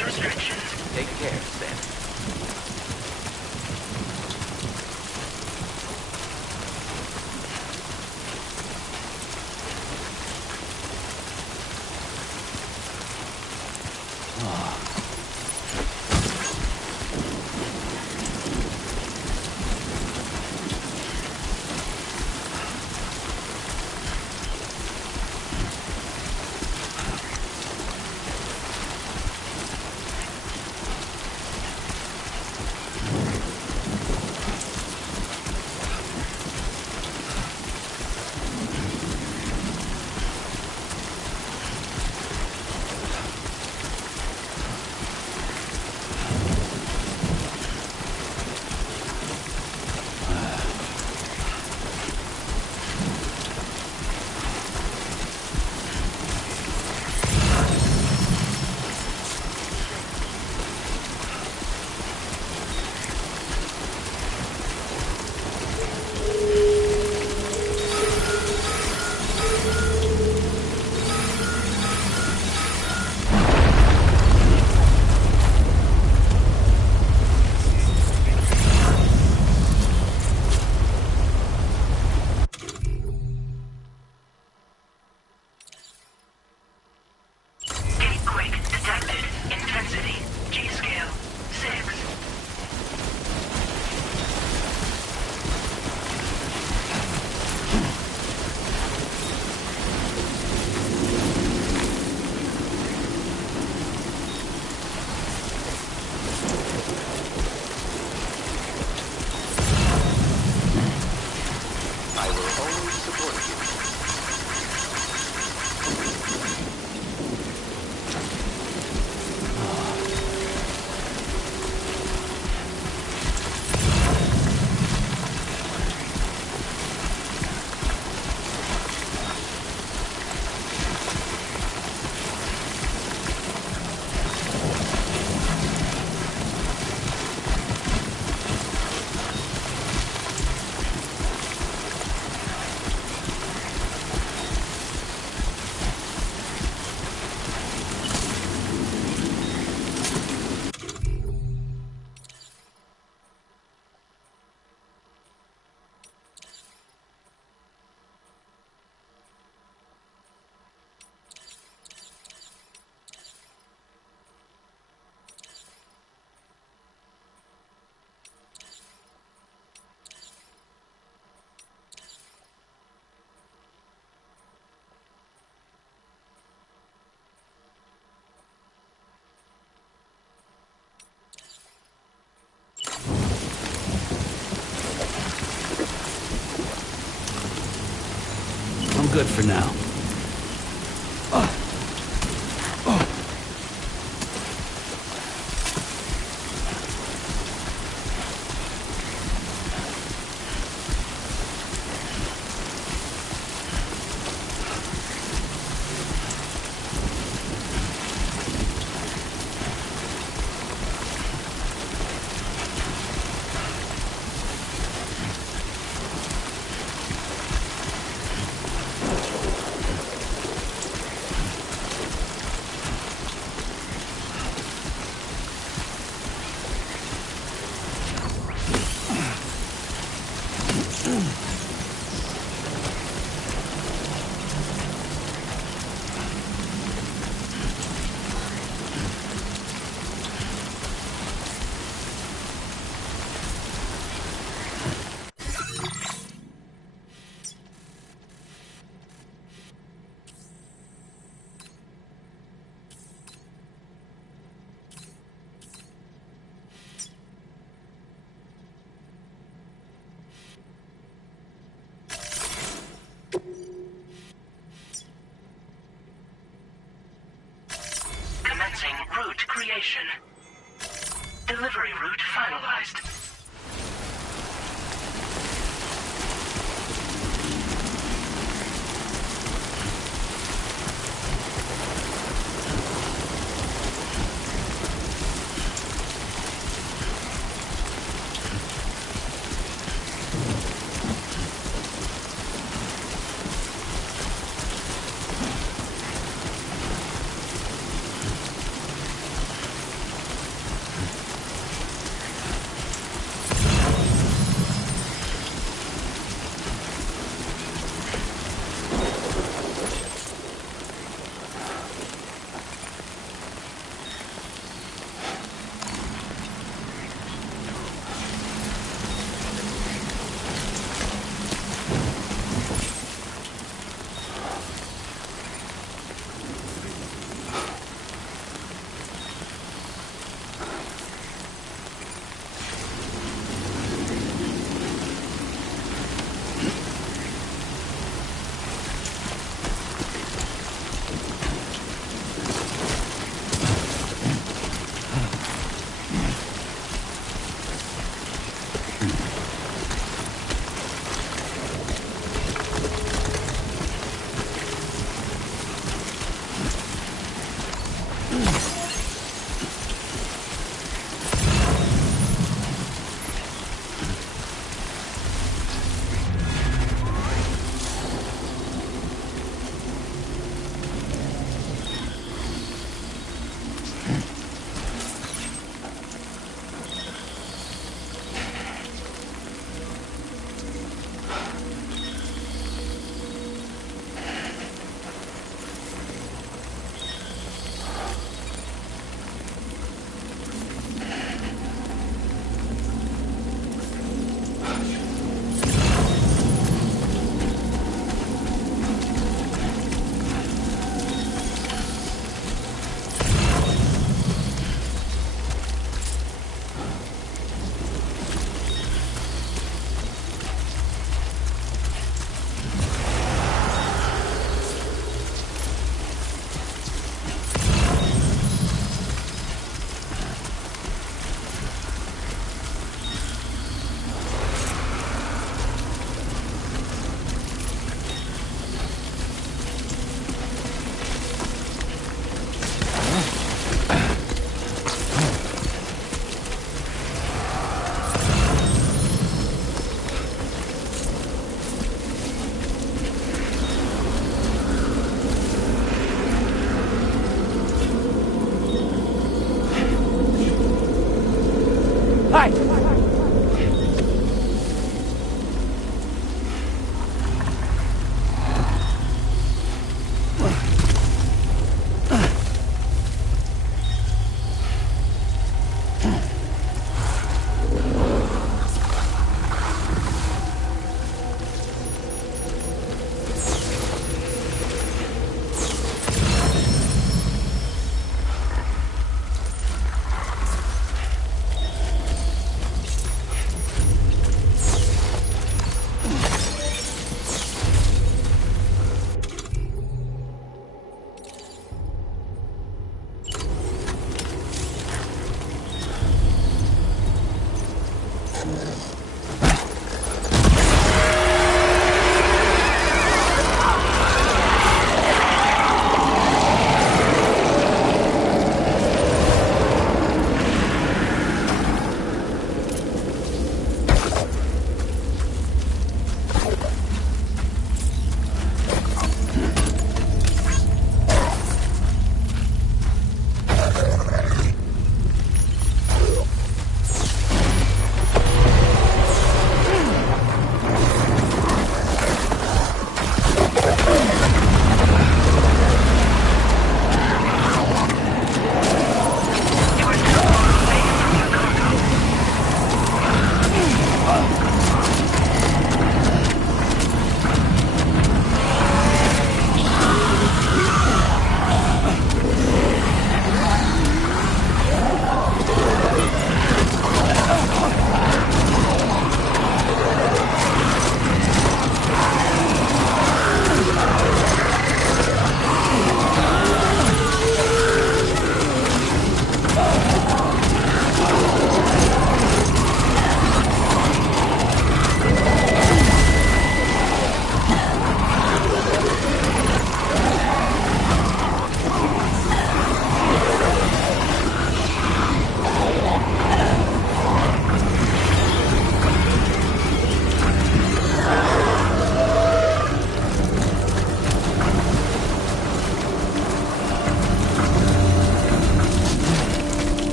Access restrictions. Take care, Sam. I'm good for now. Commencing route creation. Delivery route finalized. Hi!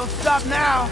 Don't stop now!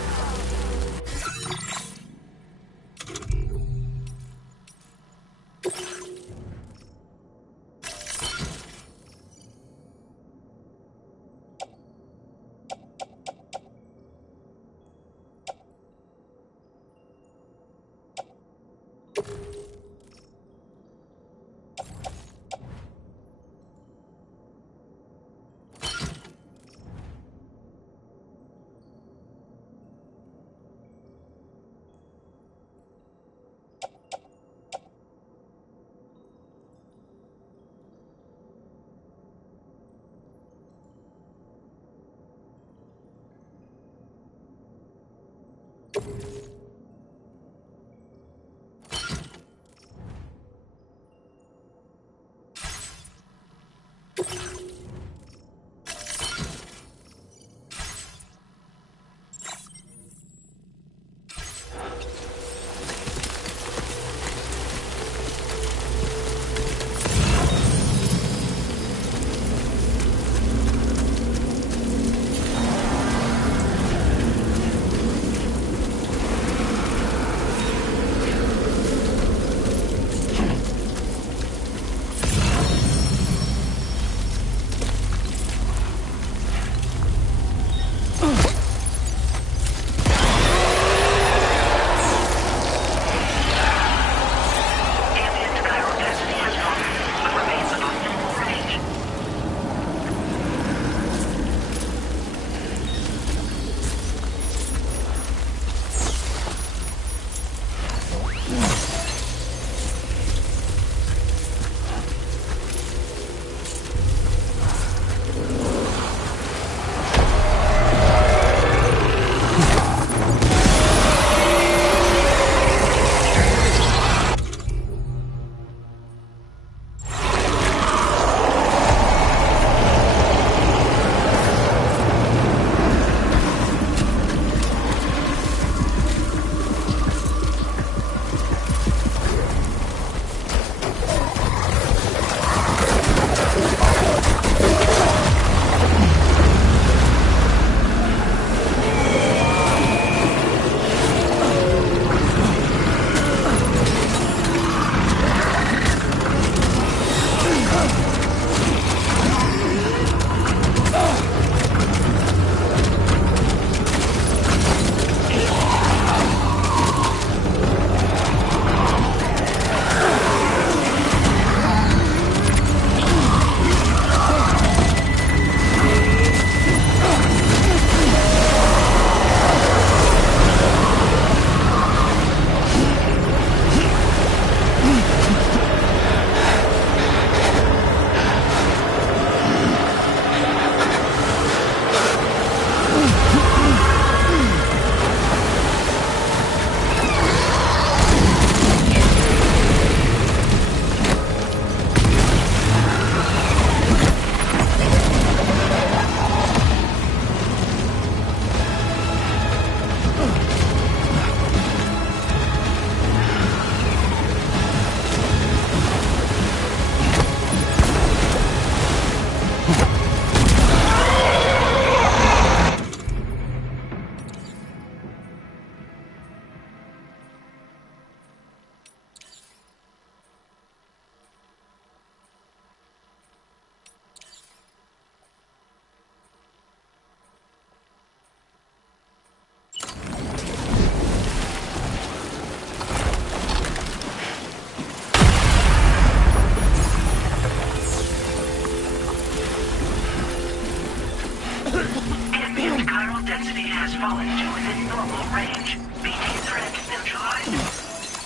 fallen to within normal range. BT threat neutralized.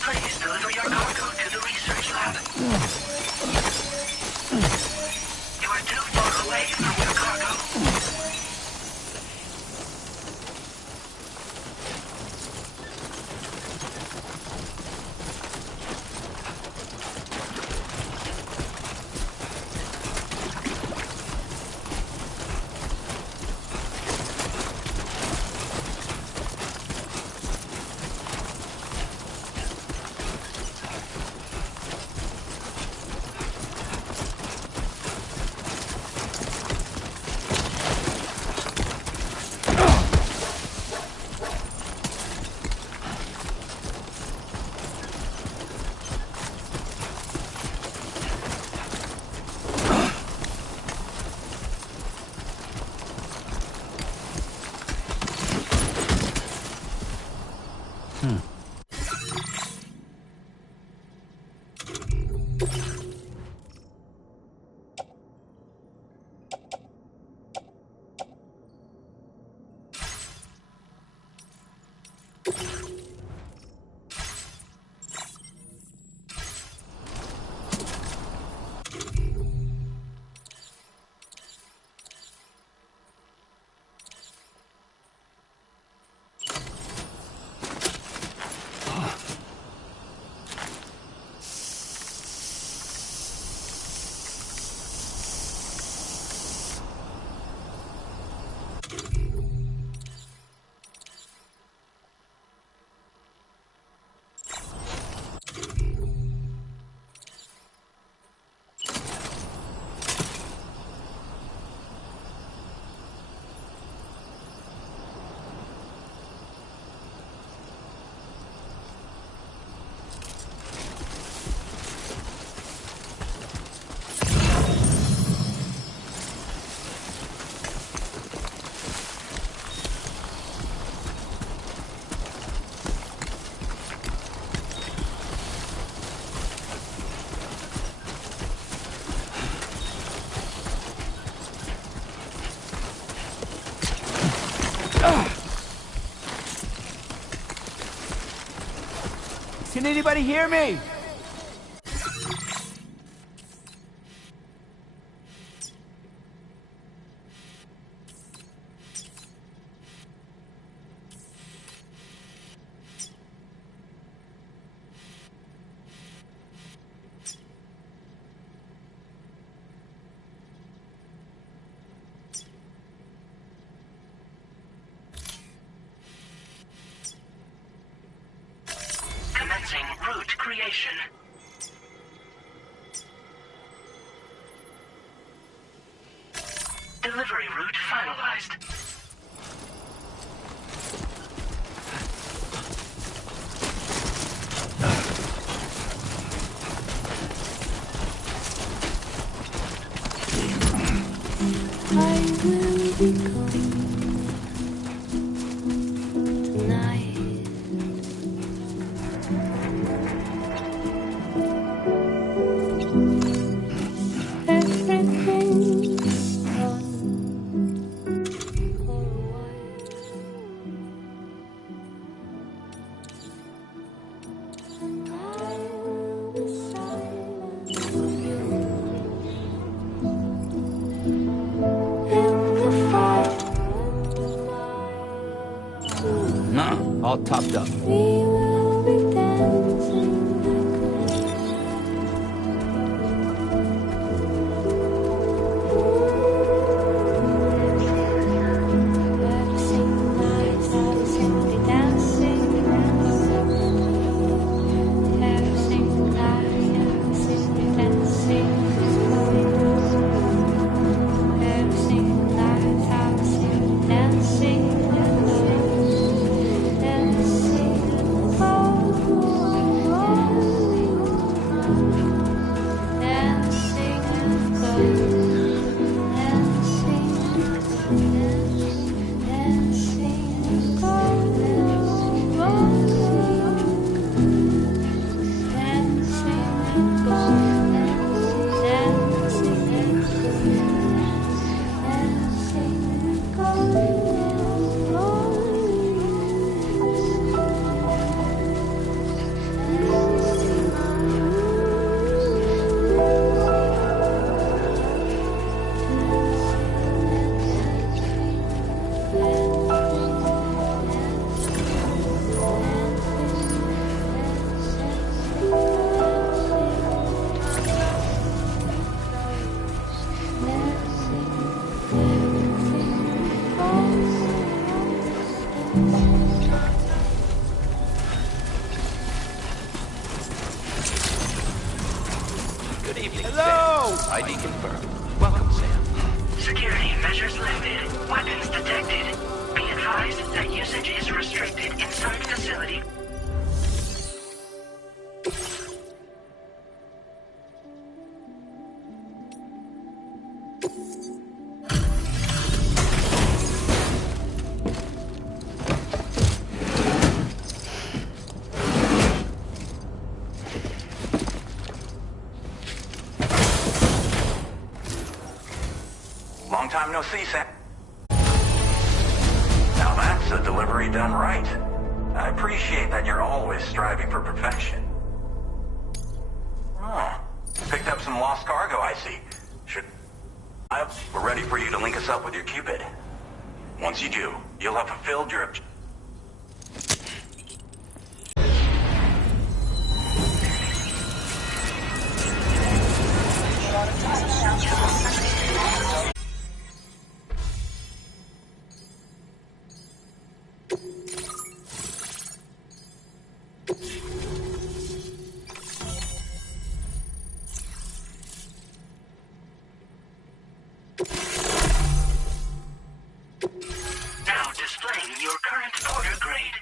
Please deliver your cargo to the research lab. You are too far away from your cargo. Can anybody hear me? Commencing route creation. Delivery route finalized. I will be going tonight. Everything's gone for a while. And I will be silent for you. In the fire, Nah, all topped up. we will be dancing like every single night. I will simply dancing. Every single night, I will simply dancing. Every single night, I will simply dancing. Dancing. Good evening, Hello! Sam. ID confirmed. Welcome, Sam. Security measures lifted. Weapons detected. Be advised that usage is restricted inside facility. Long time no see, Sam. Now that's a delivery done right. I appreciate that you're always striving for perfection. Oh, picked up some lost cargo, I see. We're ready for you to link us up with your Cupid. Once you do, you'll have fulfilled your objective. Now displaying your current order grade.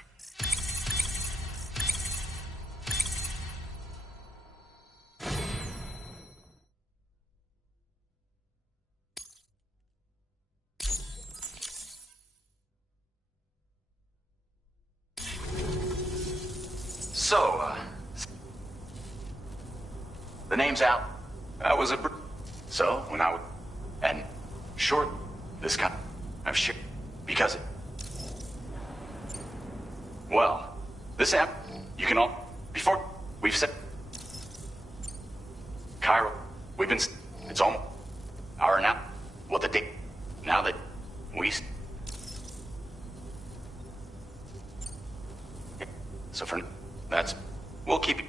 So, the name's out. I was so, when I was... And short, this kind of shit. Because it... Well, this app, you can all... Before, we've said... Cairo, we've been... It's almost... Hour now. What the date? Now that we... So for... That's... We'll keep it.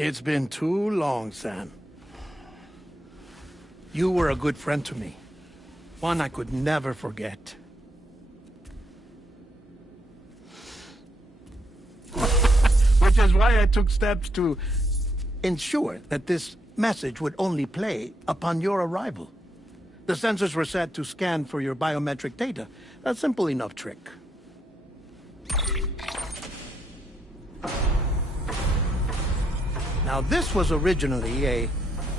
It's been too long, Sam. You were a good friend to me. One I could never forget. Which is why I took steps to ensure that this message would only play upon your arrival. The sensors were set to scan for your biometric data. A simple enough trick. Now, this was originally a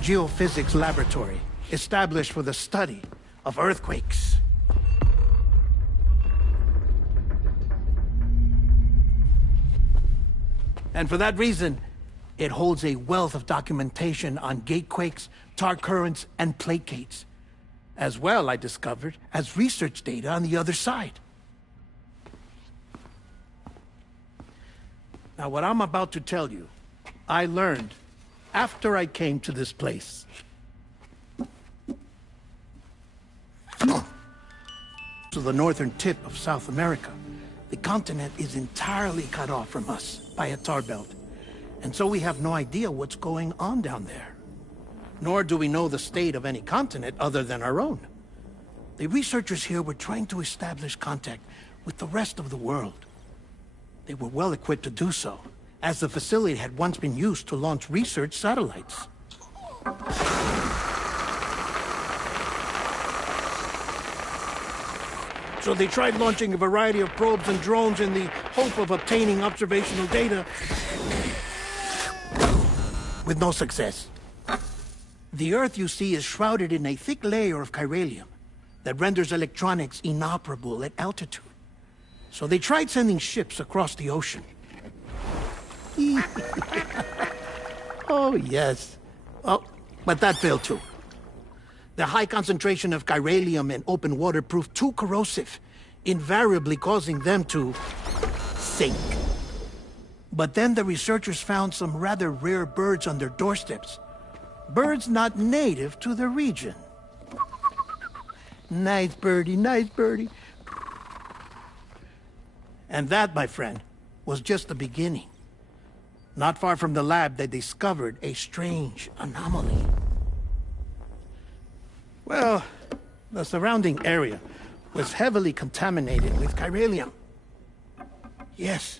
geophysics laboratory established for the study of earthquakes. And for that reason, it holds a wealth of documentation on gatequakes, tar currents, and placates. As well, I discovered, as research data on the other side. Now, what I'm about to tell you, I learned after I came to this place. To the northern tip of South America, the continent is entirely cut off from us by a tar belt. And so we have no idea what's going on down there. Nor do we know the state of any continent other than our own. The researchers here were trying to establish contact with the rest of the world. They were well equipped to do so, as the facility had once been used to launch research satellites. So they tried launching a variety of probes and drones in the hope of obtaining observational data, with no success. The Earth, you see, is shrouded in a thick layer of chiralium that renders electronics inoperable at altitude. So they tried sending ships across the ocean. Oh, yes. Oh, but that failed too. The high concentration of chiralium in open water proved too corrosive, invariably causing them to sink. But then the researchers found some rather rare birds on their doorsteps. Birds not native to the region. Nice birdie, nice birdie. And that, my friend, was just the beginning. Not far from the lab, they discovered a strange anomaly. Well, the surrounding area was heavily contaminated with chiralium. Yes.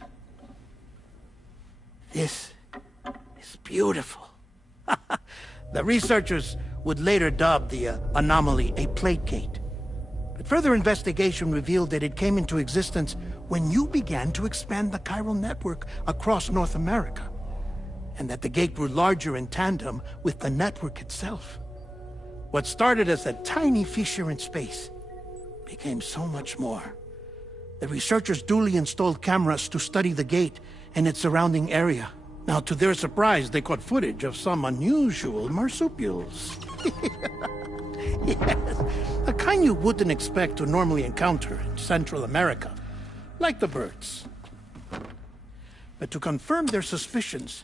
This is beautiful. The researchers would later dub the anomaly a plate gate. But further investigation revealed that it came into existence when you began to expand the chiral network across North America, and that the gate grew larger in tandem with the network itself. What started as a tiny fissure in space became so much more. The researchers duly installed cameras to study the gate and its surrounding area. Now, to their surprise, they caught footage of some unusual marsupials. Yes, a kind you wouldn't expect to normally encounter in Central America, like the birds. But to confirm their suspicions,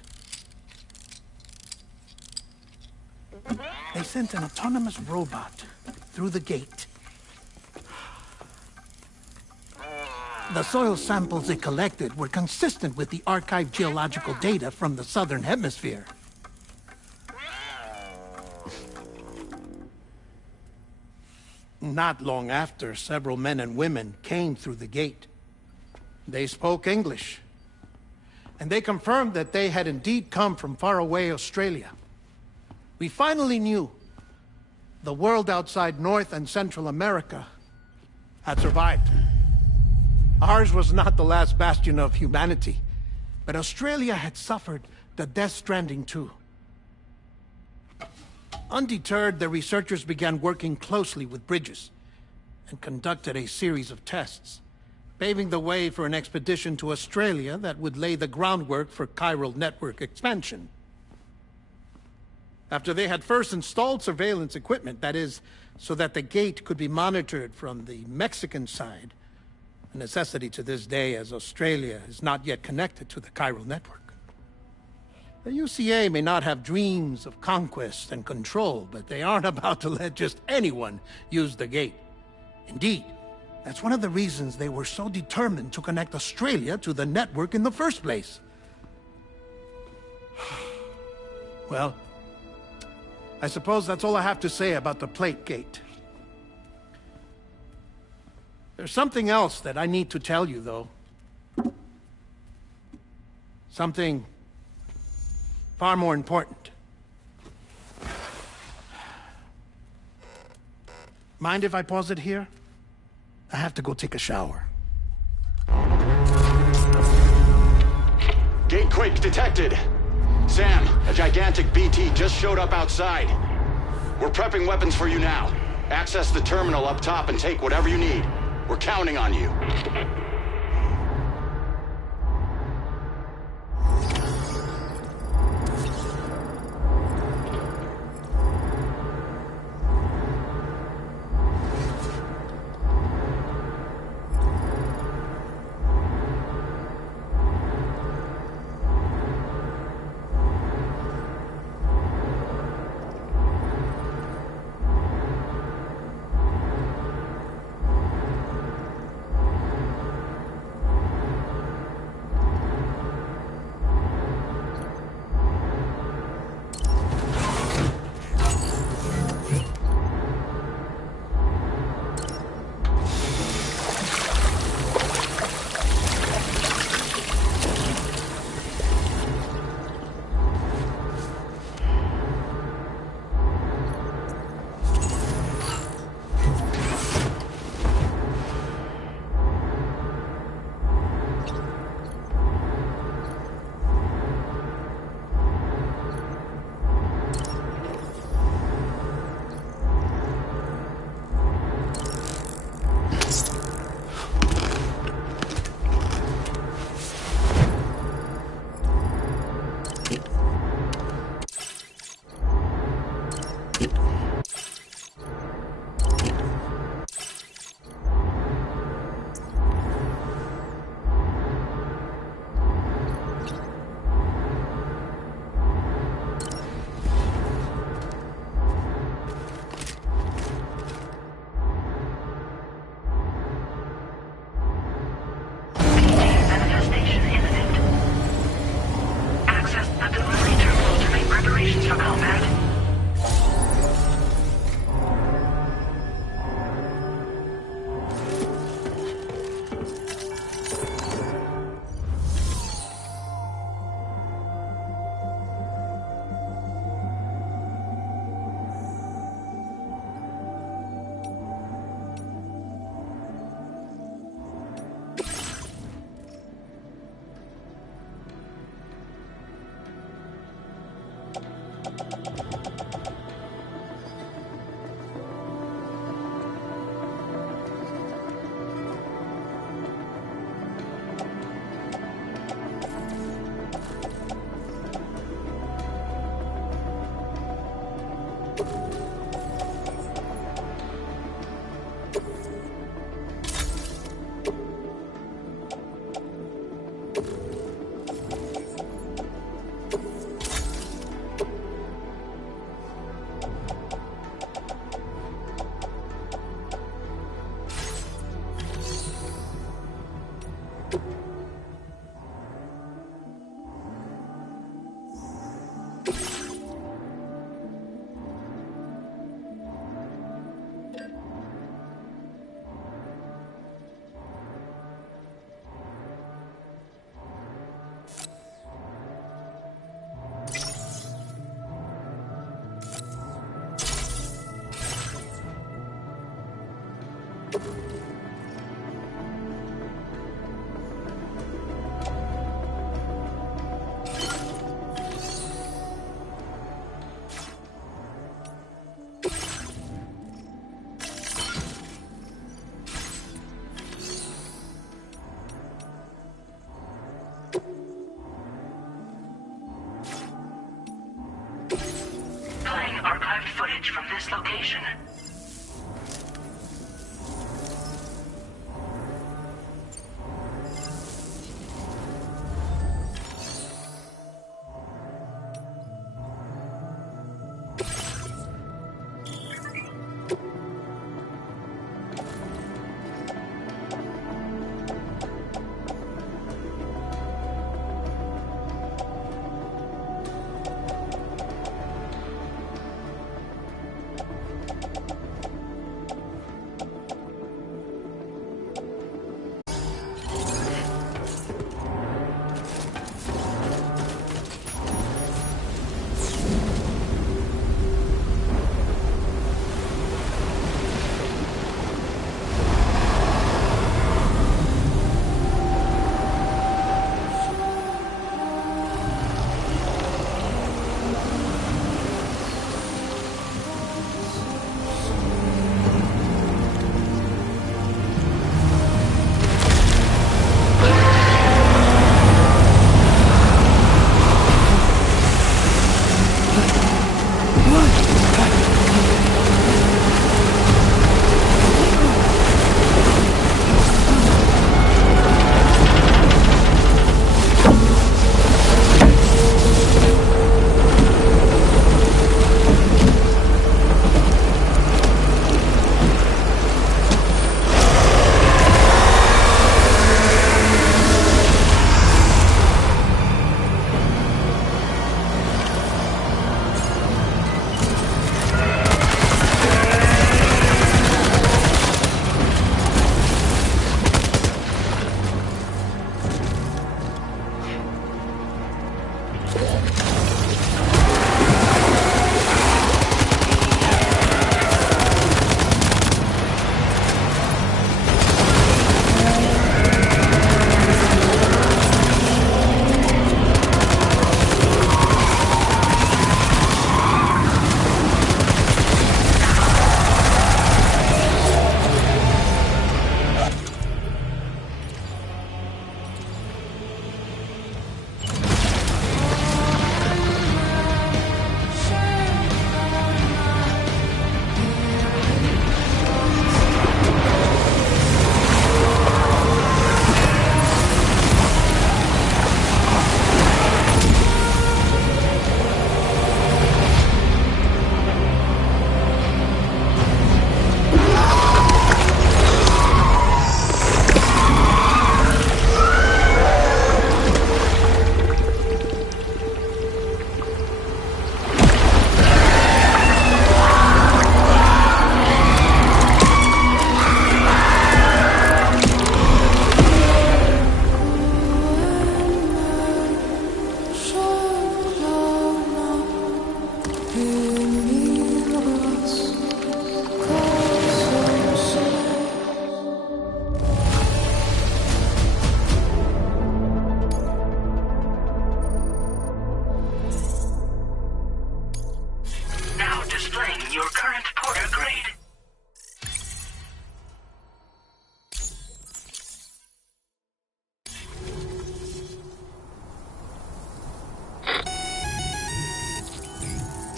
they sent an autonomous robot through the gate. The soil samples it collected were consistent with the archived geological data from the southern hemisphere. Not long after, several men and women came through the gate. They spoke English, and they confirmed that they had indeed come from faraway Australia. We finally knew the world outside North and Central America had survived. Ours was not the last bastion of humanity, but Australia had suffered the death stranding too. Undeterred, the researchers began working closely with Bridges and conducted a series of tests, paving the way for an expedition to Australia that would lay the groundwork for chiral network expansion. After they had first installed surveillance equipment, that is, so that the gate could be monitored from the Mexican side, a necessity to this day as Australia is not yet connected to the chiral network. The UCA may not have dreams of conquest and control, but they aren't about to let just anyone use the gate. Indeed, that's one of the reasons they were so determined to connect Australia to the network in the first place. Well, I suppose that's all I have to say about the plate gate. There's something else that I need to tell you, though. Something far more important. Mind if I pause it here? I have to go take a shower. Gate quake detected. Sam, a gigantic BT just showed up outside. We're prepping weapons for you now. Access the terminal up top and take whatever you need. We're counting on you. Playing archived footage from this location.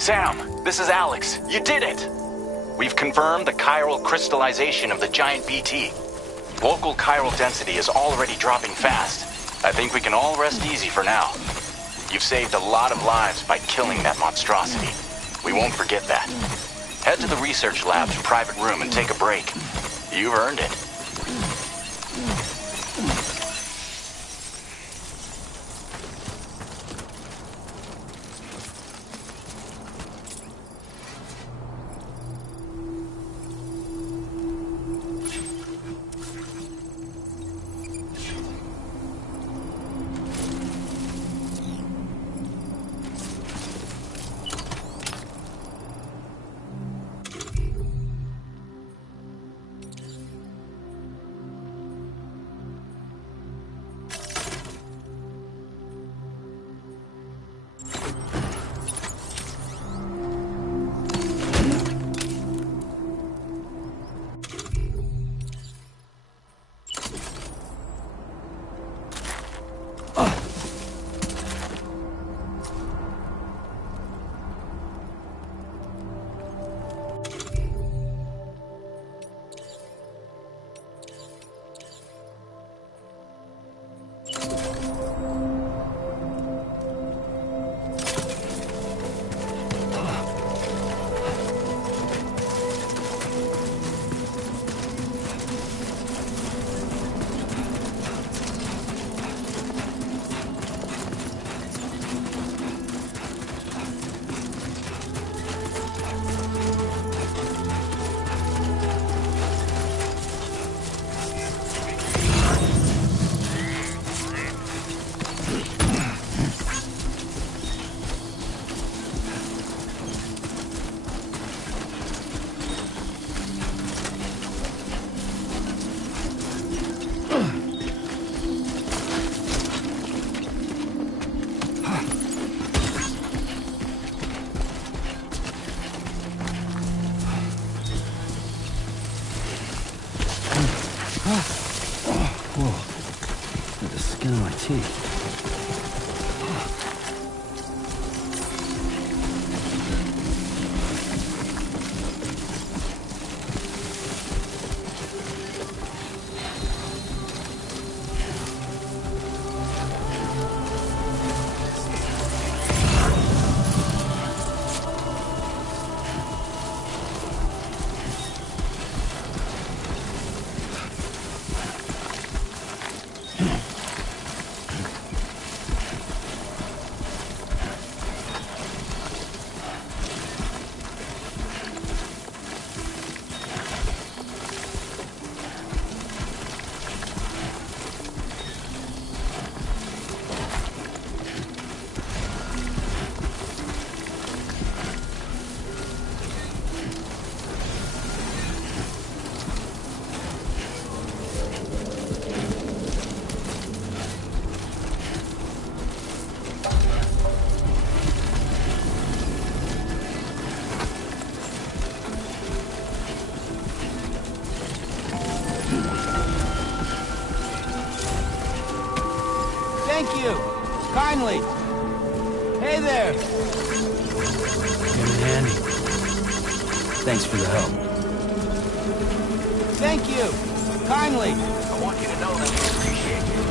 Sam, this is Alex. You did it! We've confirmed the chiral crystallization of the giant BT. Local chiral density is already dropping fast. I think we can all rest easy for now. You've saved a lot of lives by killing that monstrosity. We won't forget that. Head to the research lab's private room and take a break. You've earned it. Whoa. At the skin of my teeth. Thank you. Kindly. Hey there. Came in handy. Thanks for the help. Thank you. Kindly. I want you to know that we appreciate you.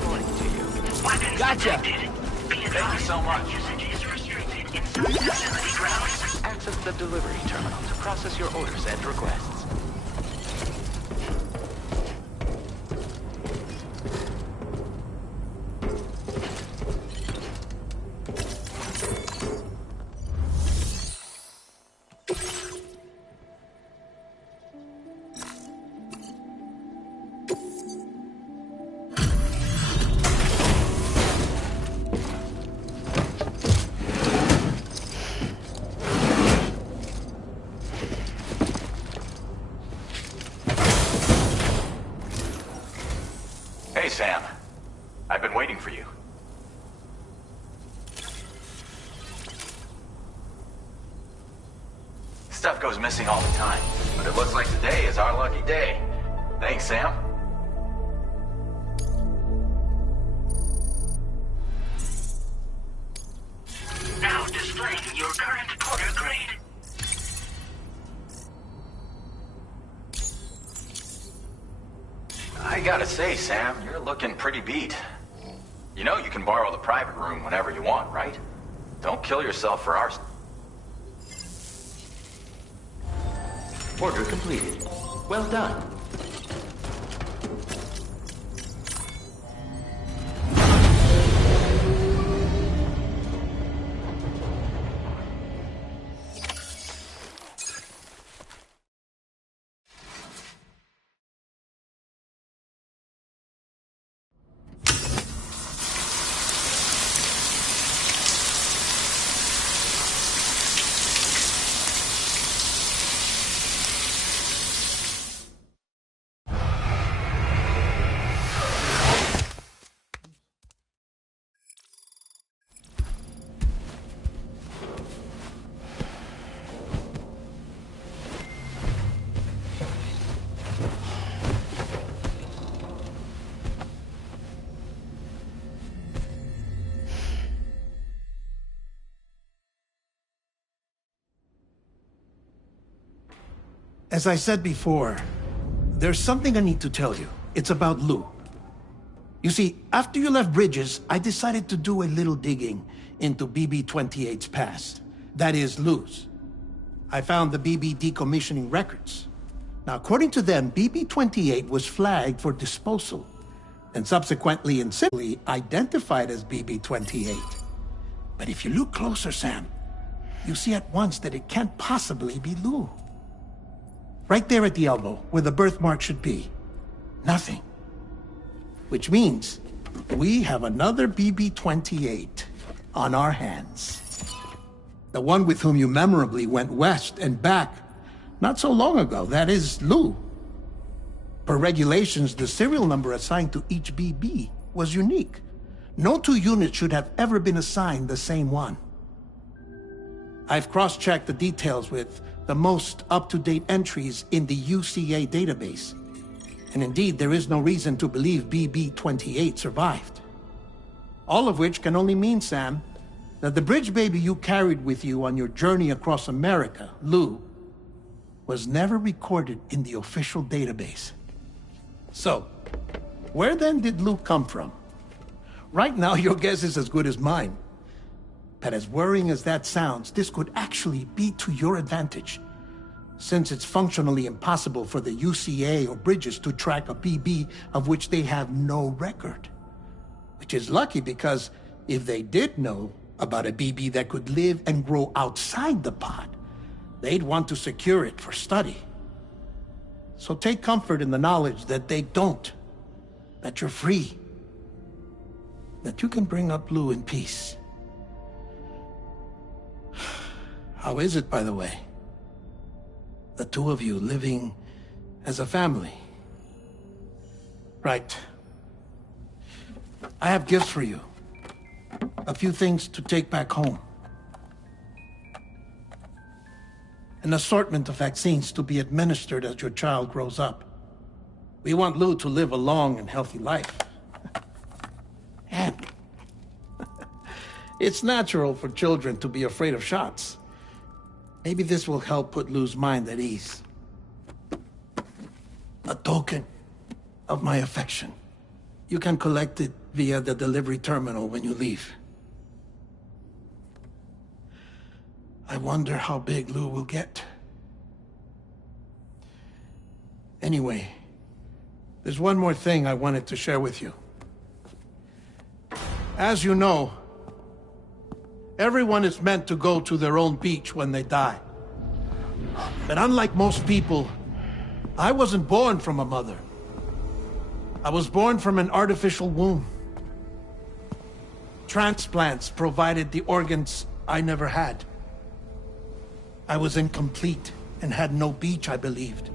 According to you. Weapons Gotcha. detected. Be Thank you advised so much. usage is restricted inside facility grounds. Access the delivery terminal to process your orders and requests. Hey, Sam. I've been waiting for you. Stuff goes missing all the time, but it looks like today is our lucky day. Thanks, Sam. Now displaying your current Porter grade. I gotta say, Sam, you're looking pretty beat. You know you can borrow the private room whenever you want, right? Don't kill yourself for our... Order completed. Well done. As I said before, there's something I need to tell you. It's about Lou. You see, after you left Bridges, I decided to do a little digging into BB-28's past. That is, Lou's. I found the BB decommissioning records. Now, according to them, BB-28 was flagged for disposal, and subsequently and simply identified as BB-28. But if you look closer, Sam, you see at once that it can't possibly be Lou. Right there at the elbow, where the birthmark should be. Nothing. Which means we have another BB-28 on our hands. The one with whom you memorably went west and back not so long ago, that is Lou. Per regulations, the serial number assigned to each BB was unique. No two units should have ever been assigned the same one. I've cross-checked the details with the most up-to-date entries in the UCA database. And indeed, there is no reason to believe BB-28 survived. All of which can only mean, Sam, that the bridge baby you carried with you on your journey across America, Lou, was never recorded in the official database. So, where then did Lou come from? Right now, your guess is as good as mine. But as worrying as that sounds, this could actually be to your advantage, since it's functionally impossible for the UCA or Bridges to track a BB of which they have no record. Which is lucky because if they did know about a BB that could live and grow outside the pod, they'd want to secure it for study. So take comfort in the knowledge that they don't, that you're free, that you can bring up Lou in peace. How is it, by the way? The two of you living as a family. Right. I have gifts for you. A few things to take back home. An assortment of vaccines to be administered as your child grows up. We want Lou to live a long and healthy life. And it's natural for children to be afraid of shots. Maybe this will help put Lou's mind at ease. A token of my affection. You can collect it via the delivery terminal when you leave. I wonder how big Lou will get. Anyway, there's one more thing I wanted to share with you. As you know, everyone is meant to go to their own beach when they die. But unlike most people, I wasn't born from a mother. I was born from an artificial womb. Transplants provided the organs I never had. I was incomplete and had no beach, I believed.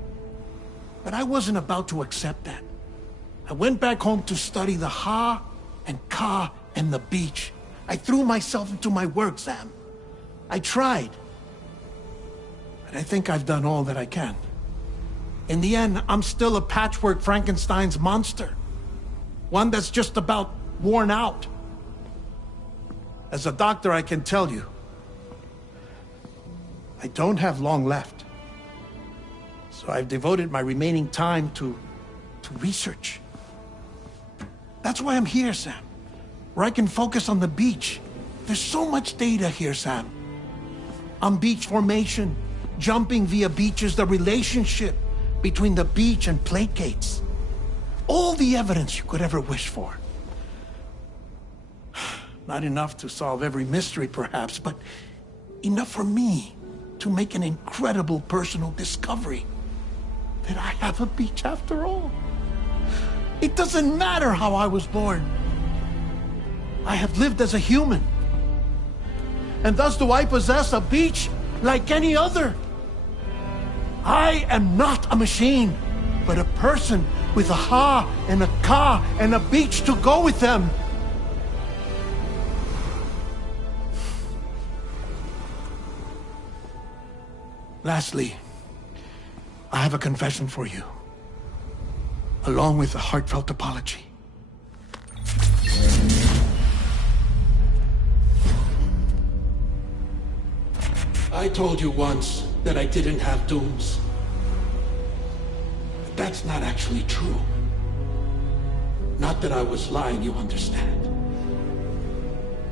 But I wasn't about to accept that. I went back home to study the Ha and Ka and the beach. I threw myself into my work, Sam. I tried. But I think I've done all that I can. In the end, I'm still a patchwork Frankenstein's monster. One that's just about worn out. As a doctor, I can tell you, I don't have long left. So I've devoted my remaining time to research. That's why I'm here, Sam. Where I can focus on the beach. There's so much data here, Sam. On beach formation, jumping via beaches, the relationship between the beach and plate gates. All the evidence you could ever wish for. Not enough to solve every mystery, perhaps, but enough for me to make an incredible personal discovery. That I have a beach after all. It doesn't matter how I was born. I have lived as a human. And thus do I possess a beach like any other. I am not a machine, but a person with a Ha and a Ka and a beach to go with them. Lastly, I have a confession for you, along with a heartfelt apology. I told you once that I didn't have dooms. But that's not actually true. Not that I was lying, you understand.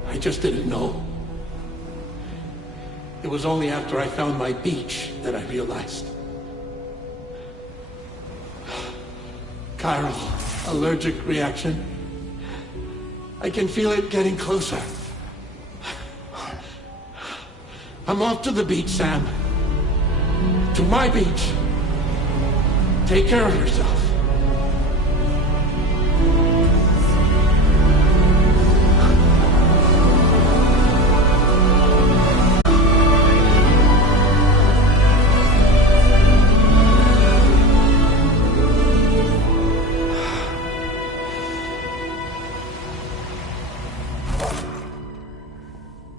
I just didn't know. It was only after I found my beach that I realized. Chiral allergic reaction. I can feel it getting closer. I'm off to the beach, Sam. To my beach. Take care of yourself.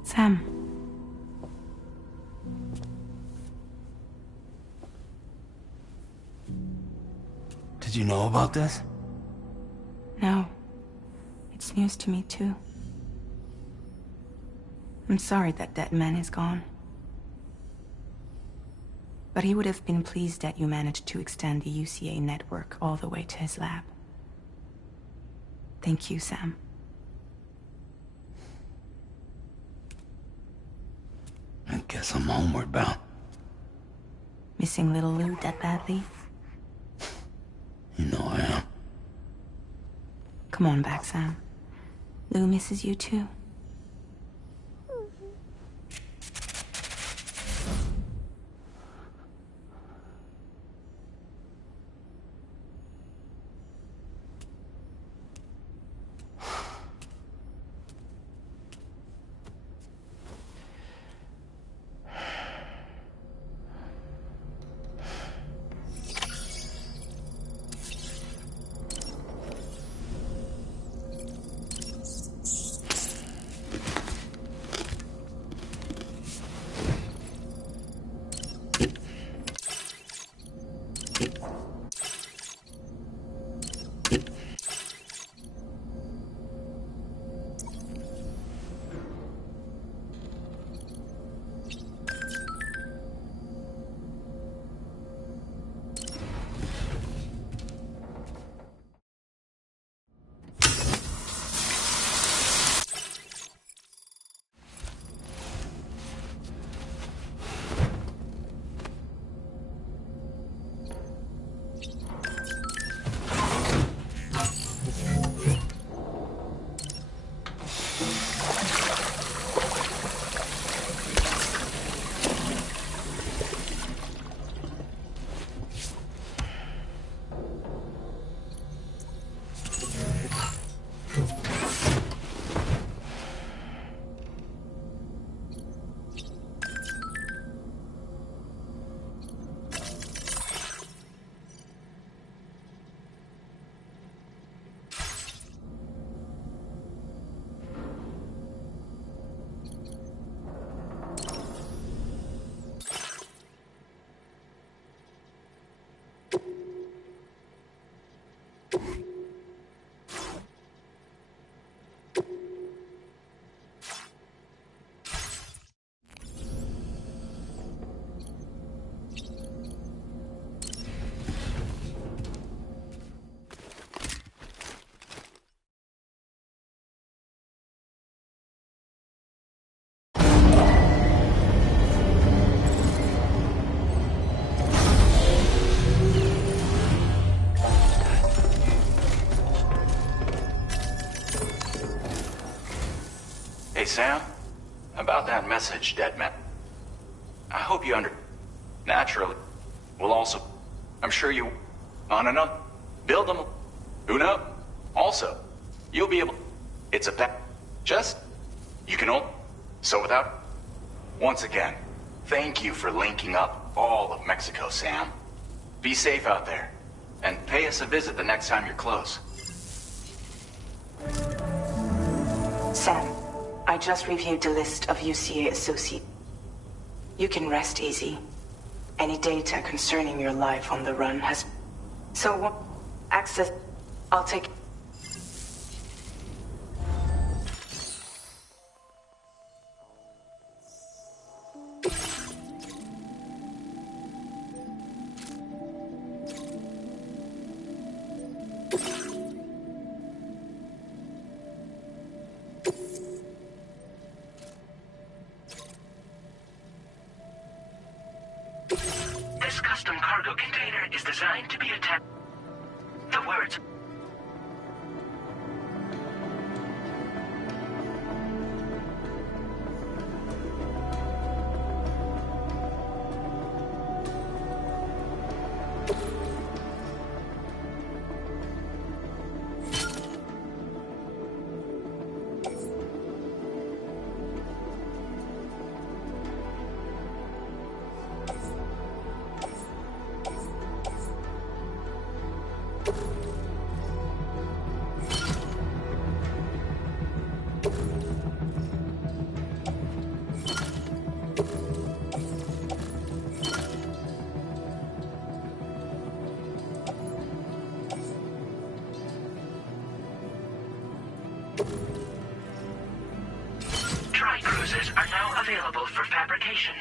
Sam. Did you know about this? No. It's news to me, too. I'm sorry that that man is gone. But he would have been pleased that you managed to extend the UCA network all the way to his lab. Thank you, Sam. I guess I'm homeward bound. Missing little Lou that badly? You know I am. Come on back, Sam. Lou misses you too. Hey, Sam. About that message, Deadman. I hope you naturally will also... I'm sure you... On and on. Build them. Who knows? Also, you'll be able... It's a pack. Just... You can all... So without... Once again, thank you for linking up all of Mexico, Sam. Be safe out there. And pay us a visit the next time you're close. Sam, I just reviewed the list of UCA associates. You can rest easy. Any data concerning your life on the run has... So what... Access... I'll take... This custom cargo container is designed to be attacked. The words... Tri-cruisers are now available for fabrication.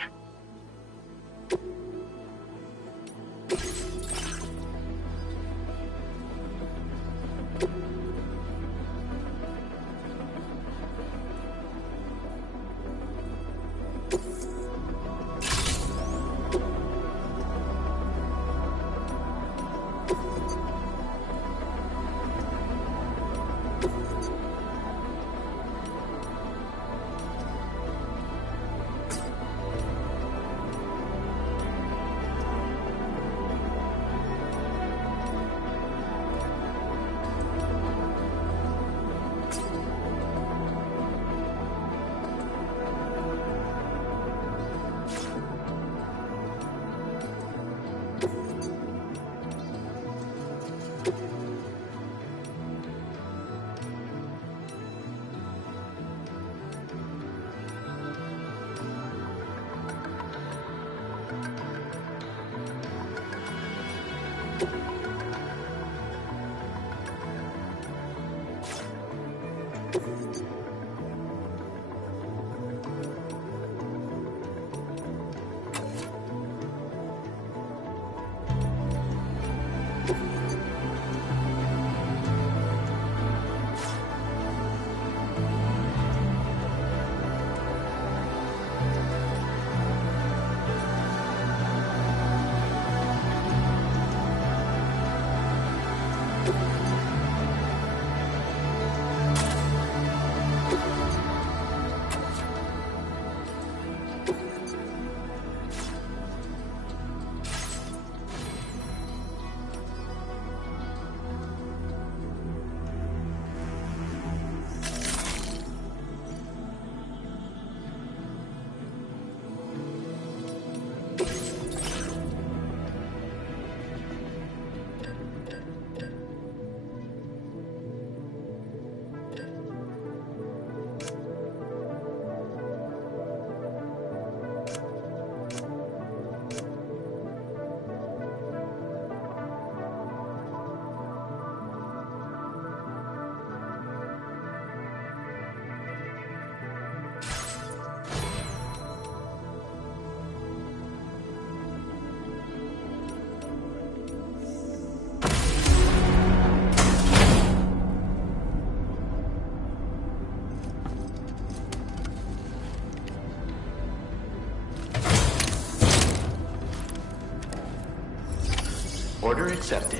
Order accepted.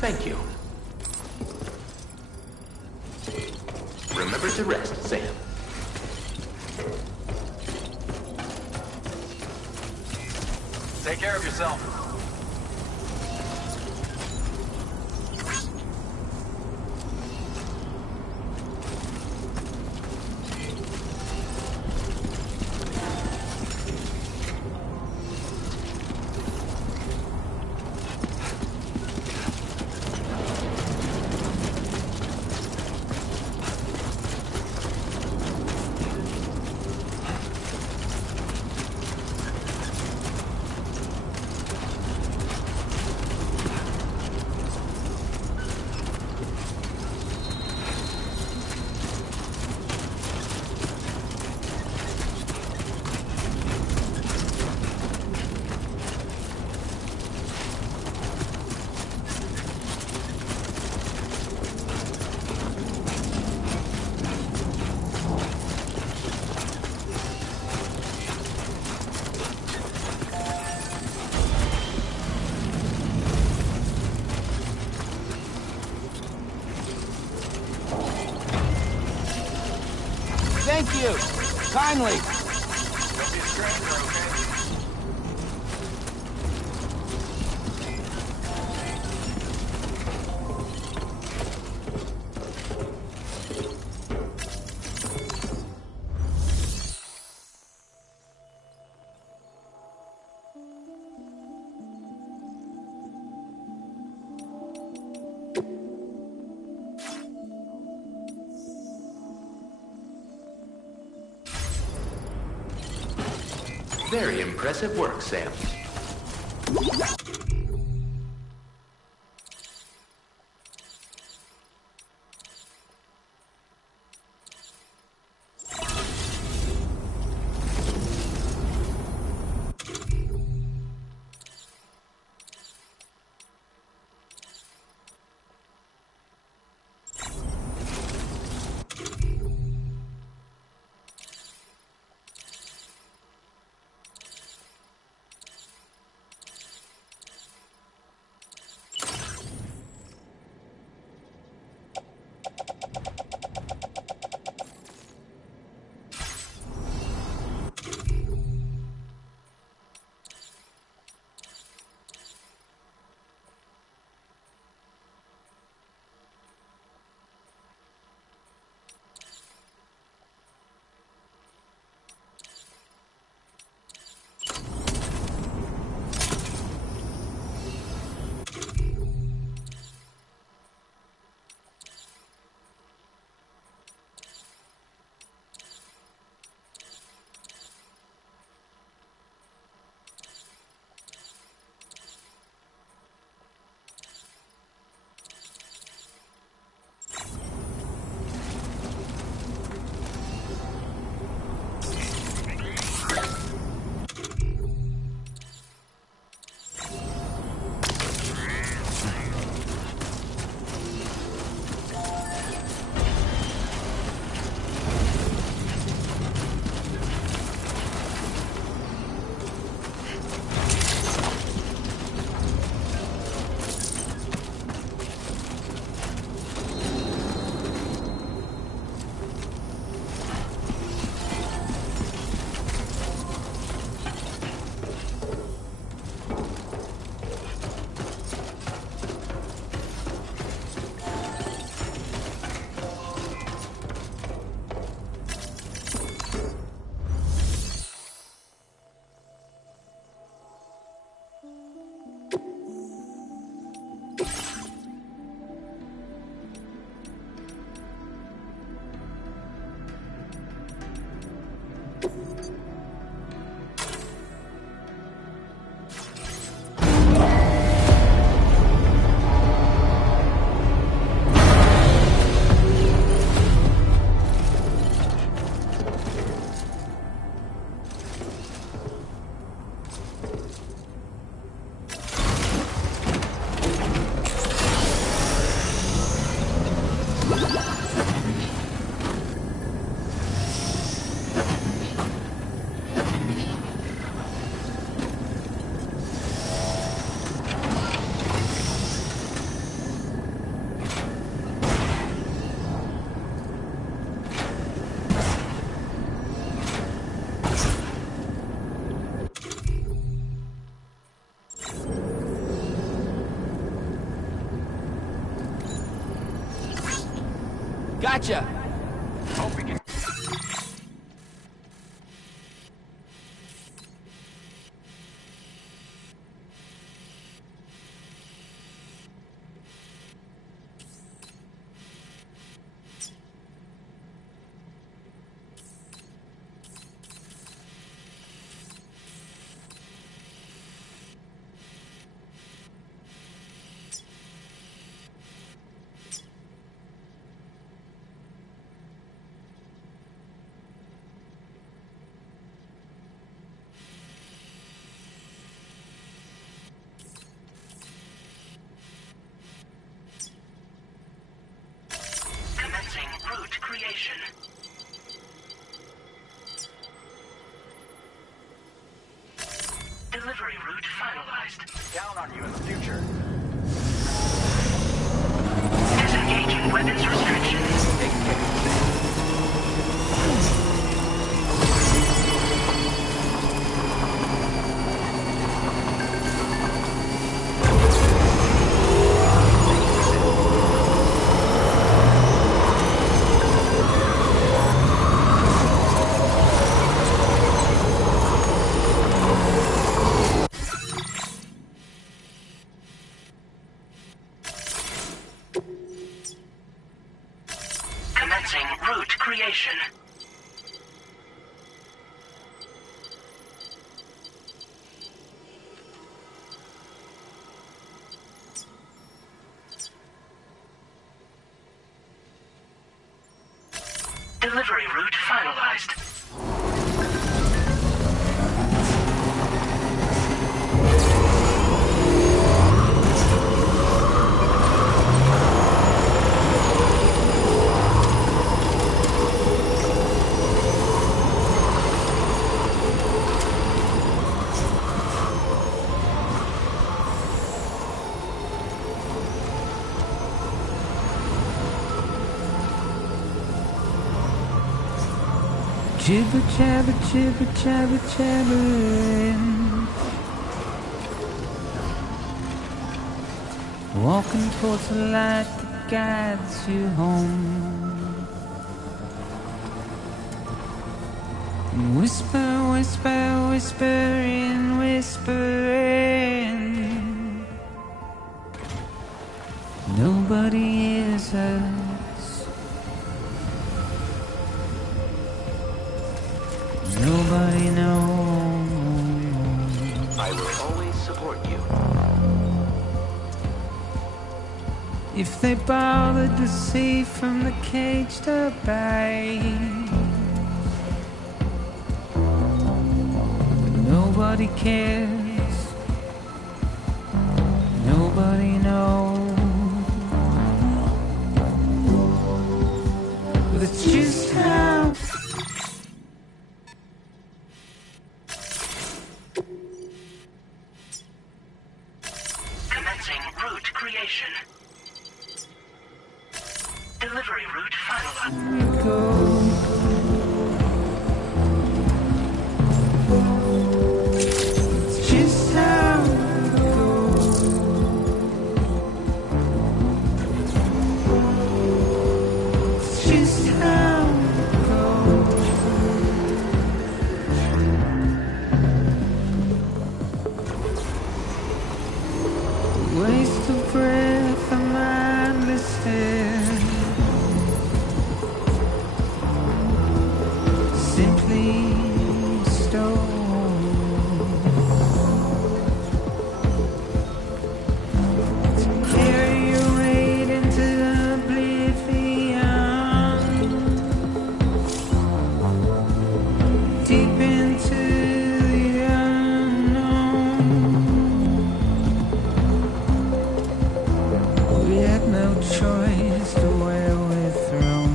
Thank you. Remember to rest, Sam. Take care of yourself. Thank you. Kindly. Don't be a stranger, okay? Very impressive work, Sam. Gotcha! Hope we can... Commencing route creation. Delivery route finalized. Down on you in the future. Disengaging weapons restrictions. Take care. Commencing route creation. Delivery route finalized. Jibber jabber, jibber jabber, jabbering. Walking towards the light that guides you home. Whisper, whisper, whispering, whispering. Nobody hears us. Nobody knows. I will always support you. If they bothered to see from the caged up eyes. But nobody cares. Nobody knows. But it's just how. Commencing route creation. Delivery route finalized. It's just how it goes. It's just how it goes. Waste of breath, a mindless stare. Simply stole. To carry your weight into oblivion. Deep into the unknown. We had no choice to where we're thrown.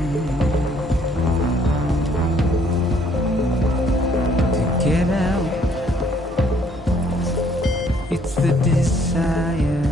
To get out, it's the desire.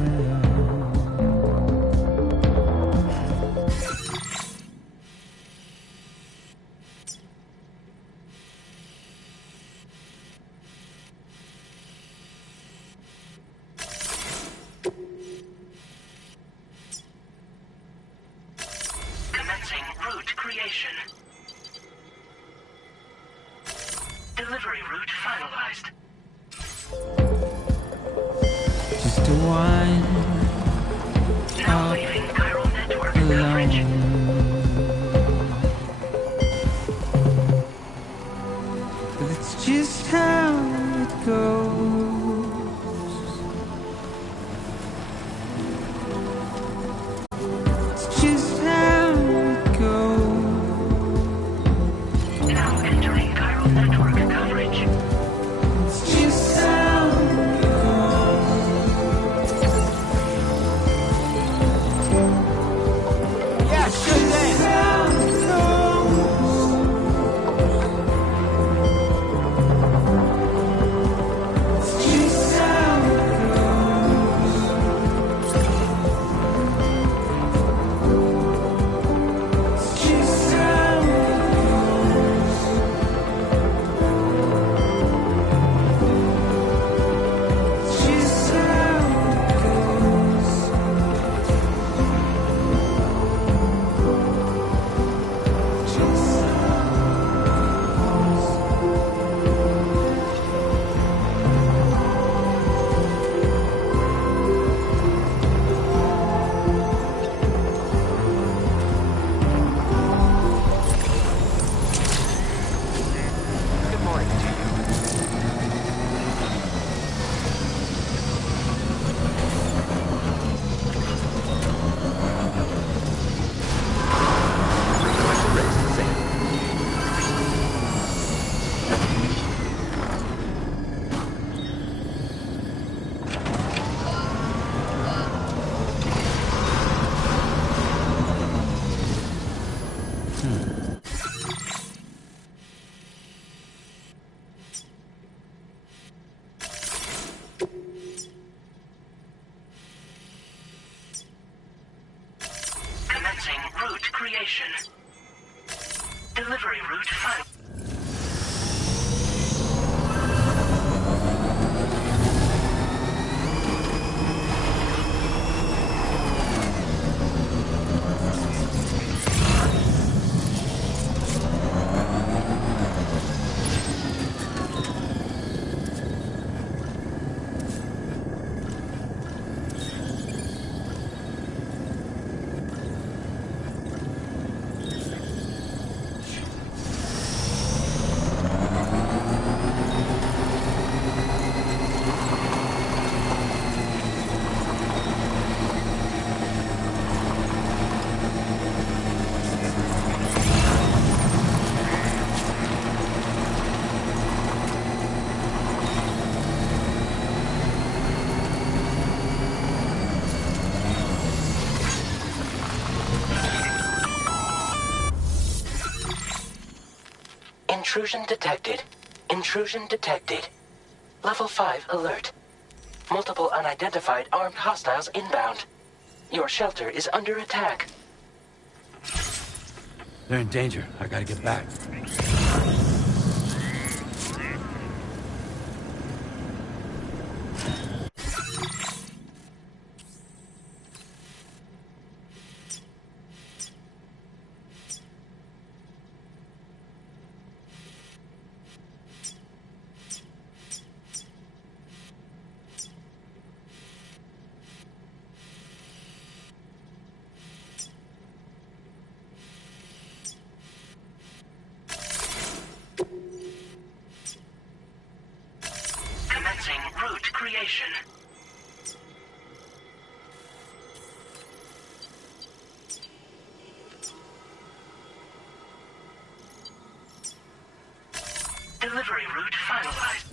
creation. Delivery route final. Intrusion detected. Intrusion detected. Level 5 alert. Multiple unidentified armed hostiles inbound. Your shelter is under attack. They're in danger. I gotta get back. Commencing route creation. Delivery route finalized.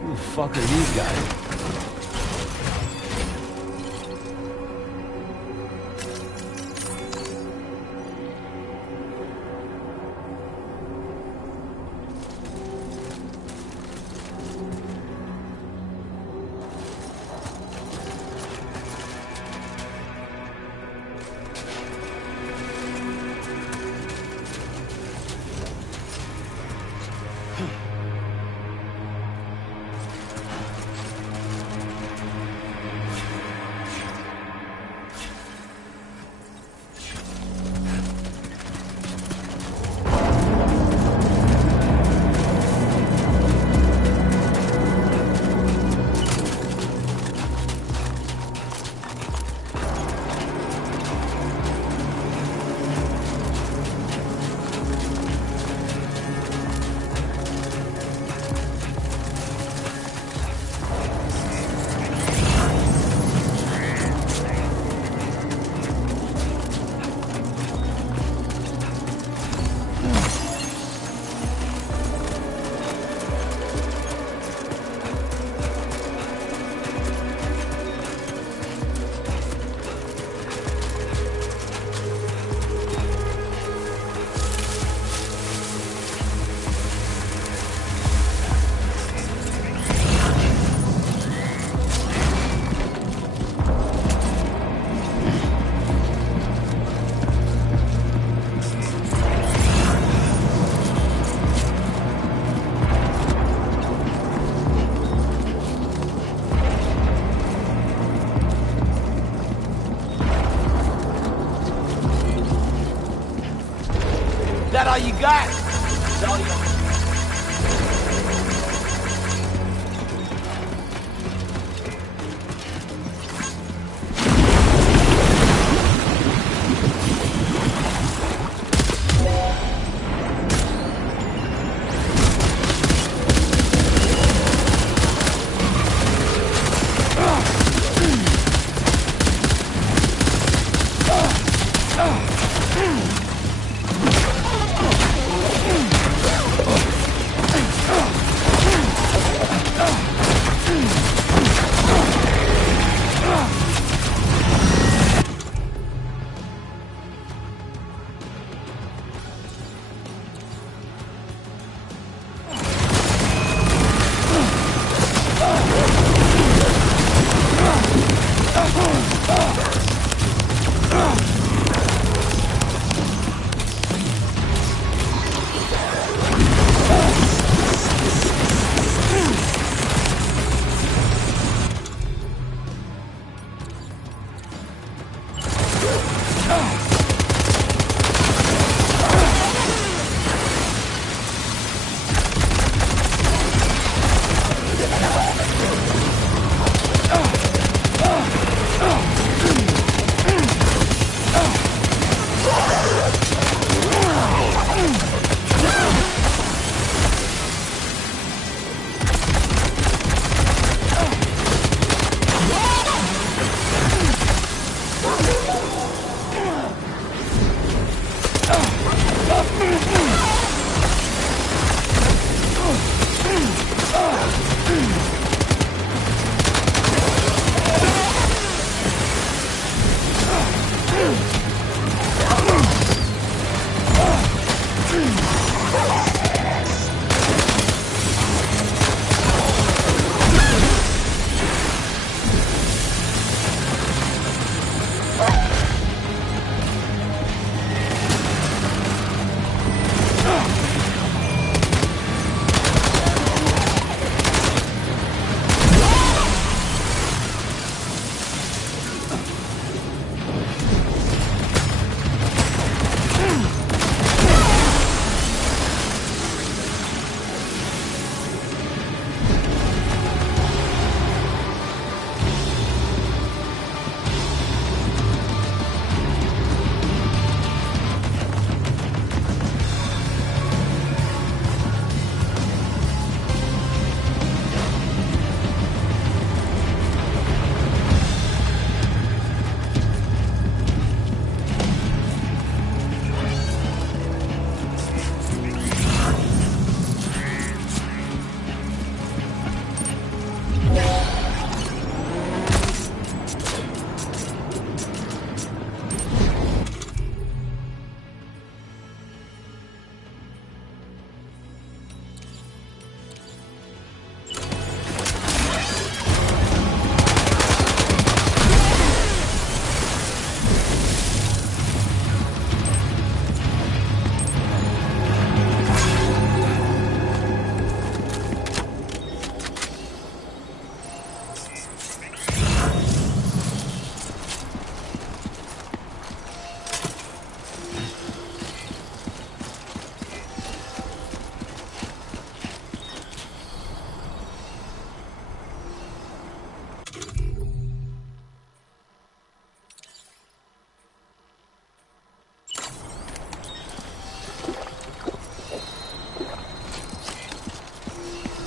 Who the fuck are these guys? That all you got?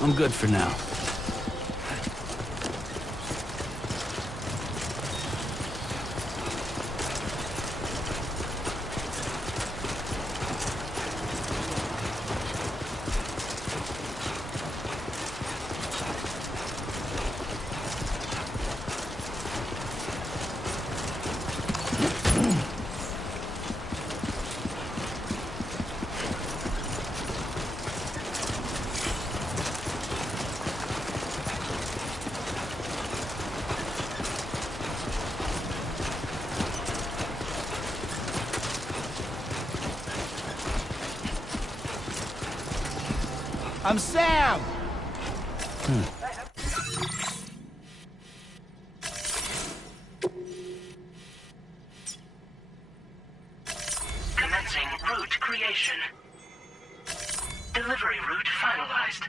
I'm good for now. I'm Sam! Commencing route creation. Delivery route finalized.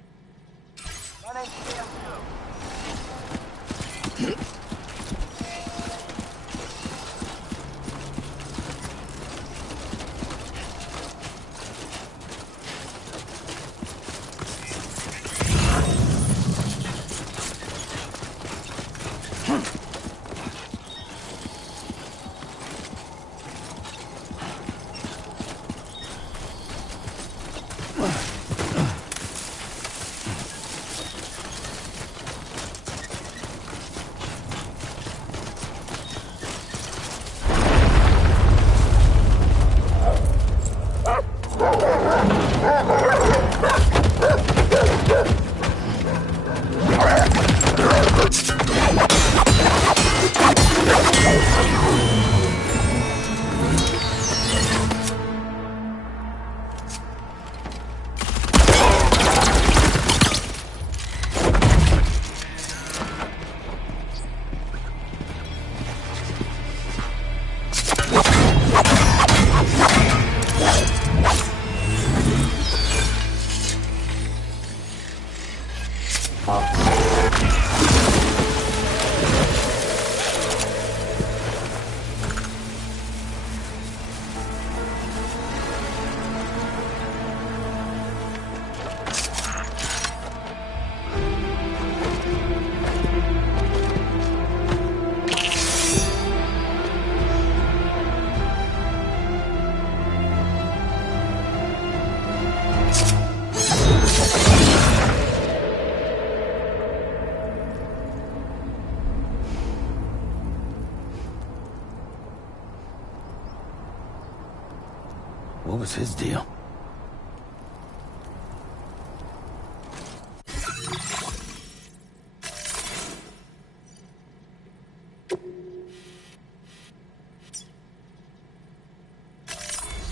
What was his deal?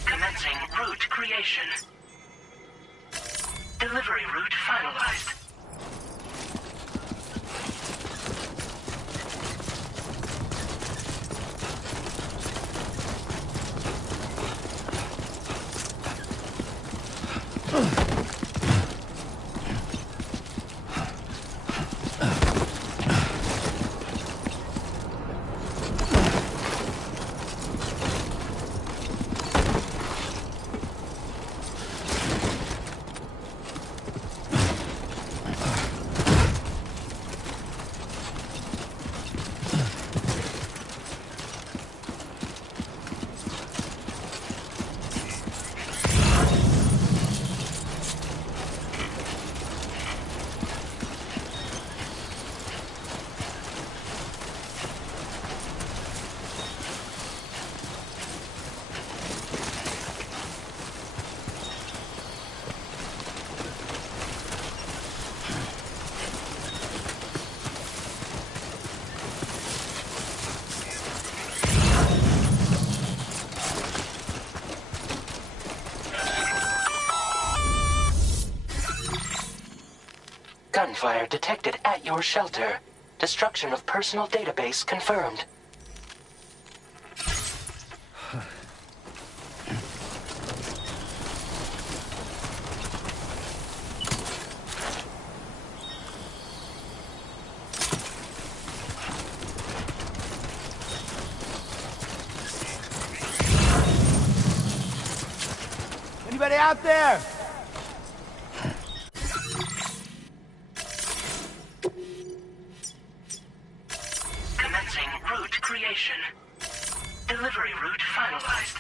Commencing route creation. Delivery route finalized. Gunfire detected at your shelter. Destruction of personal database confirmed. Anybody out there? Commencing route creation. Delivery route finalized.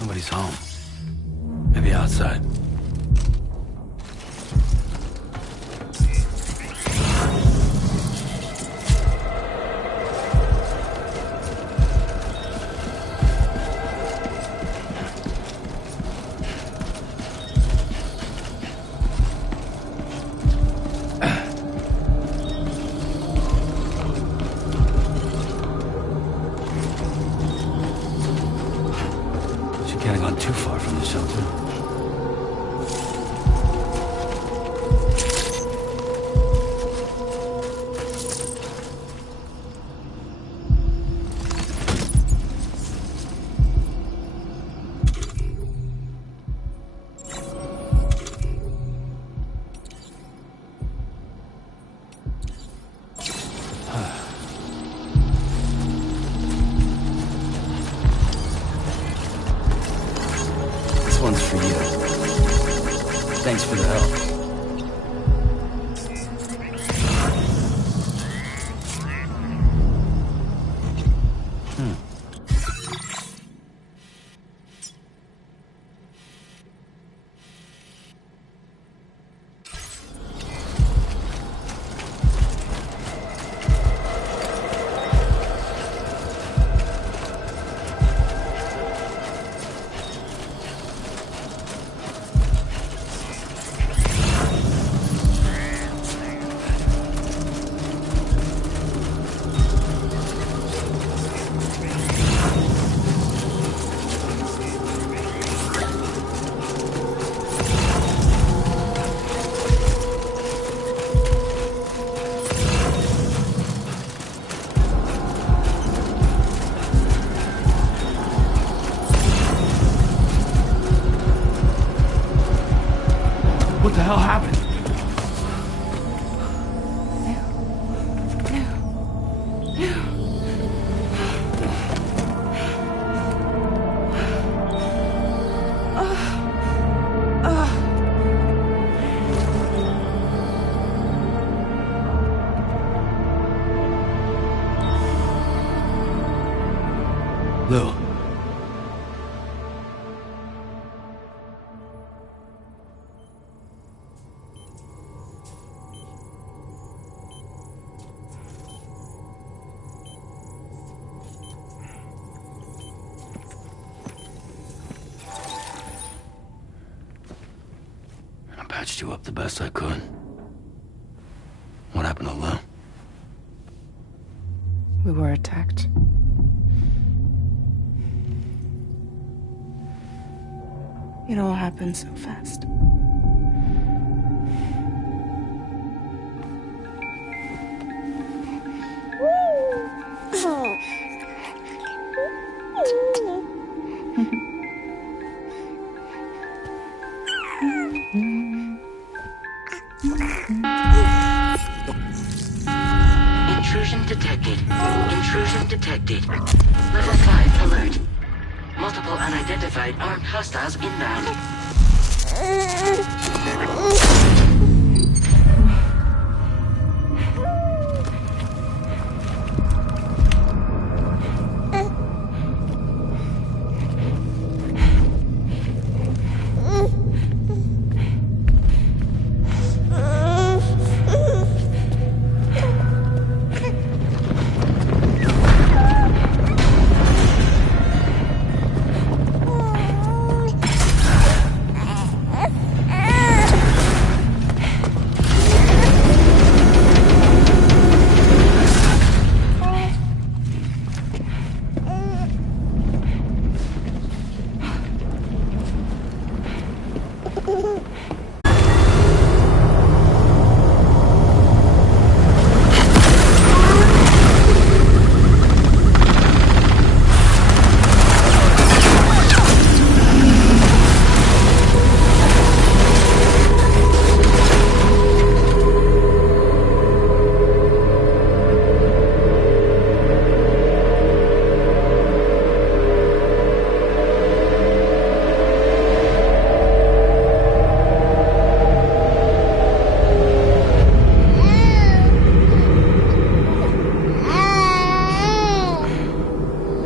Nobody's home. Maybe outside. Can't have gone too far from the shelter. This one's for you. Thanks for the help. What the hell happened? Lou. I patched you up the best I could. What happened to Lou? We were attacked. It all happened so fast. Intrusion detected. Intrusion detected. Level 5 alert. Multiple unidentified armed hostiles inbound.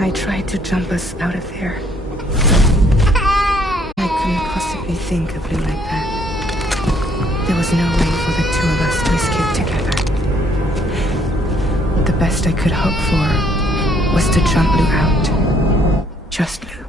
I tried to jump us out of there. think of Lou like that. There was no way for the two of us to escape together. The best I could hope for was to jump Lou out. Just Lou.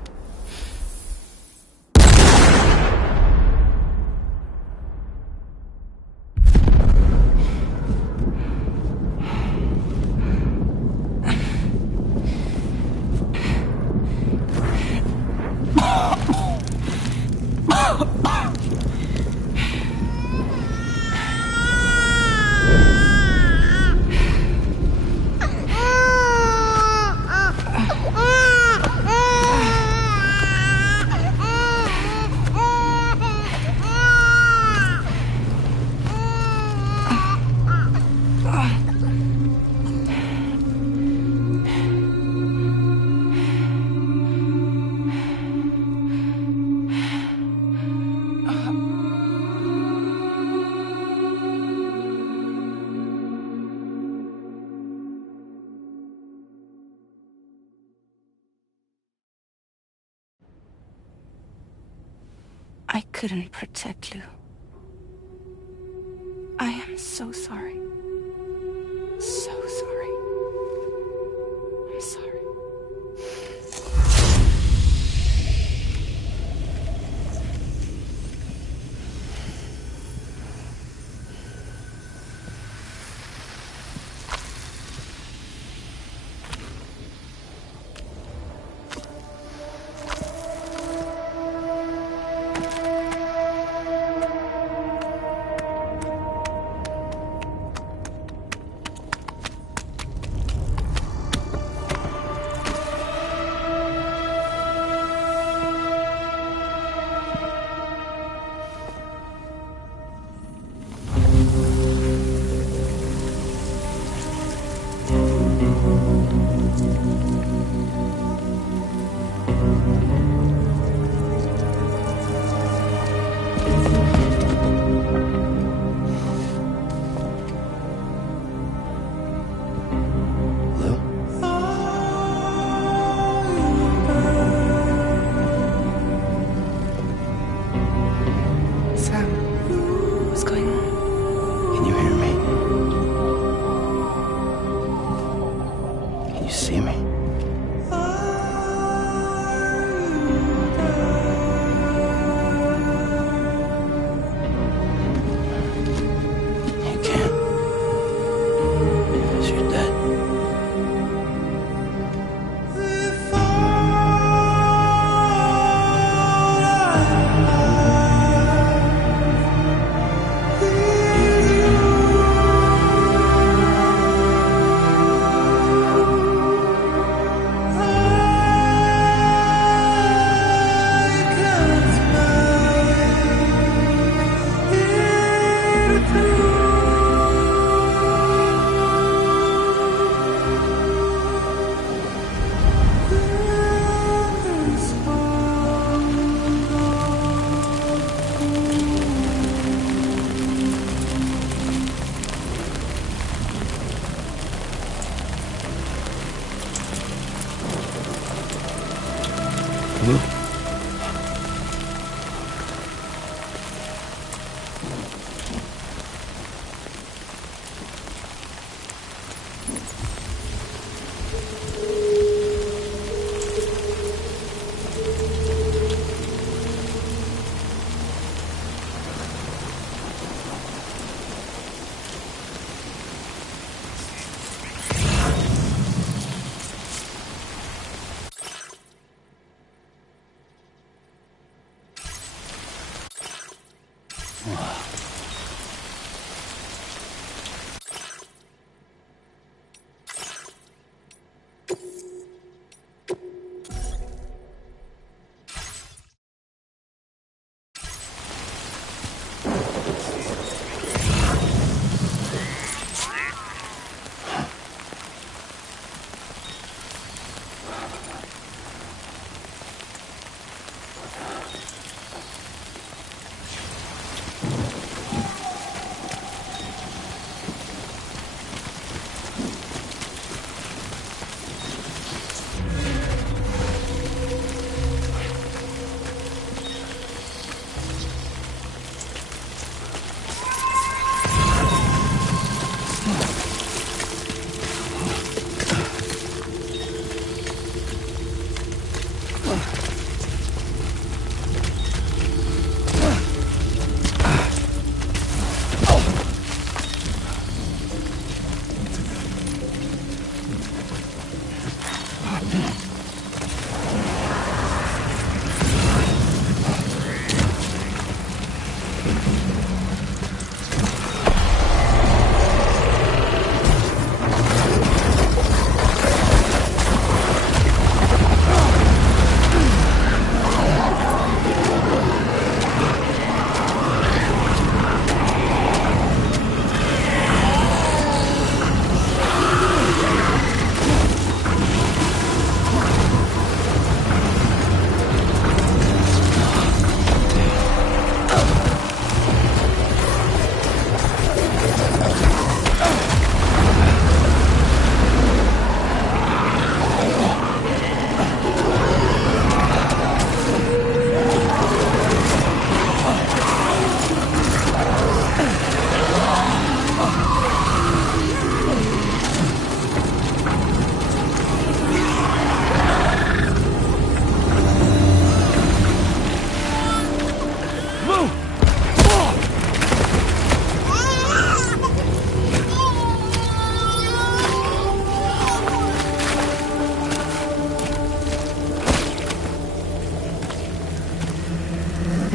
I couldn't protect Lou. I am so sorry. So sorry. I'm sorry.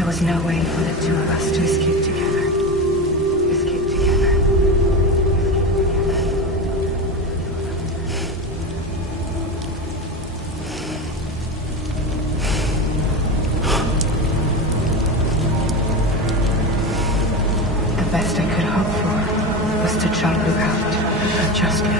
There was no way for the two of us to escape together. Escape together. The best I could hope for was to jump you out. Just you.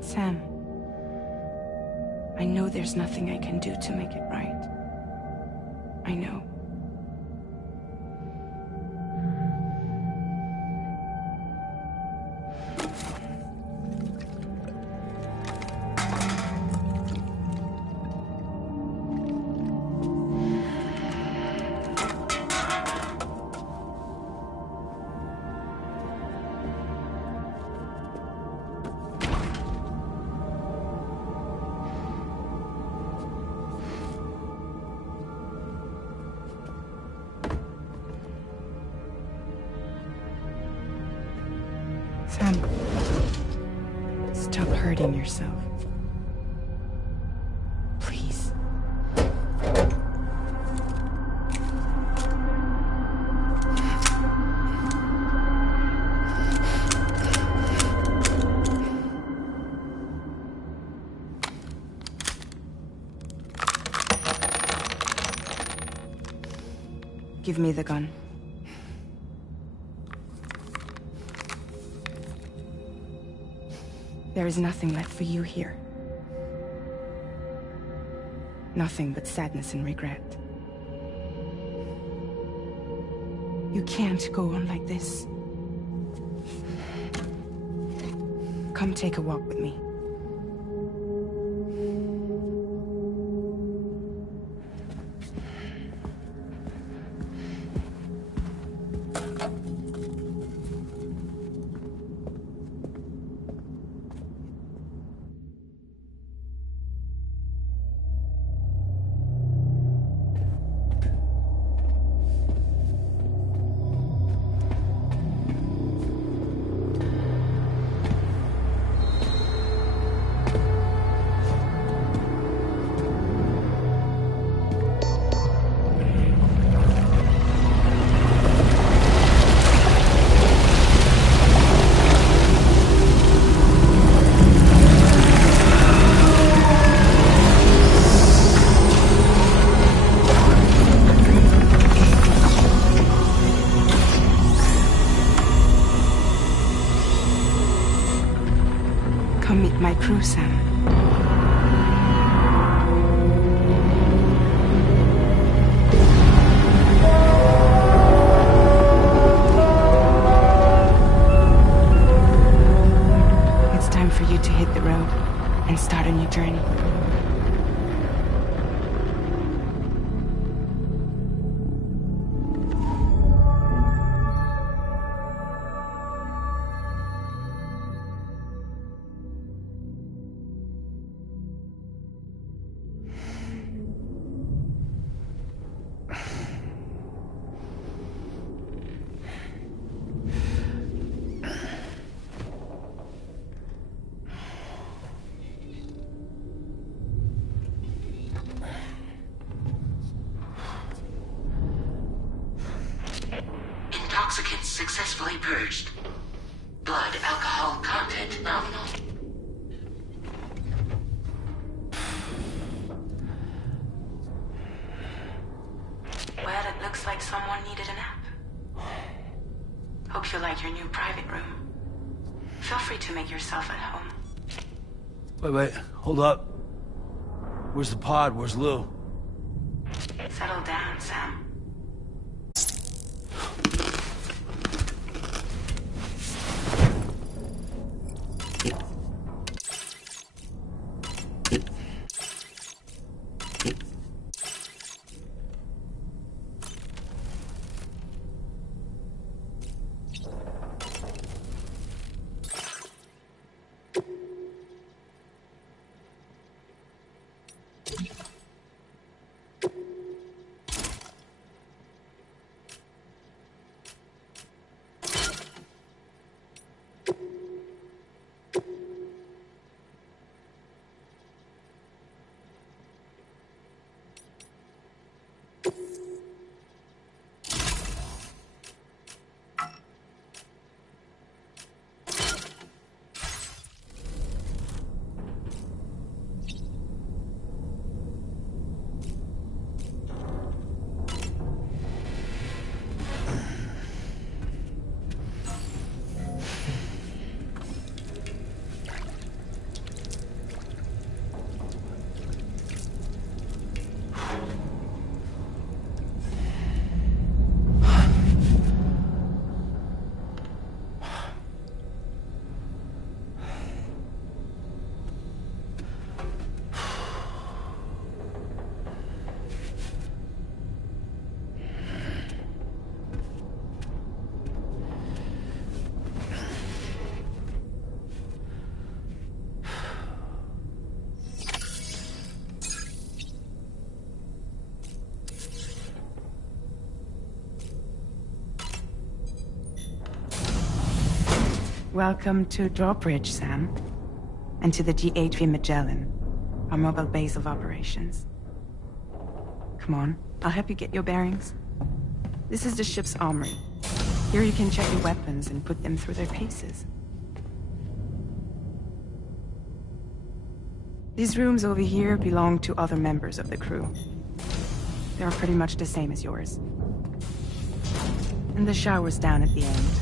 Sam, I know there's nothing I can do to make it right. I know. Sam, stop hurting yourself. Please. Give me the gun. There is nothing left for you here. Nothing but sadness and regret. You can't go on like this. Come take a walk with me. Come meet my crew, Sam. It's time for you to hit the road and start a new journey. Toxicants successfully purged. Blood alcohol content nominal. Well, it looks like someone needed a nap. Hope you like your new private room. Feel free to make yourself at home. Wait, hold up. Where's the pod? Where's Lou? Settle down, Sam. Welcome to Drawbridge, Sam. And to the GHV Magellan, our mobile base of operations. Come on, I'll help you get your bearings. This is the ship's armory. Here you can check your weapons and put them through their paces. These rooms over here belong to other members of the crew. They're pretty much the same as yours. And the shower's down at the end.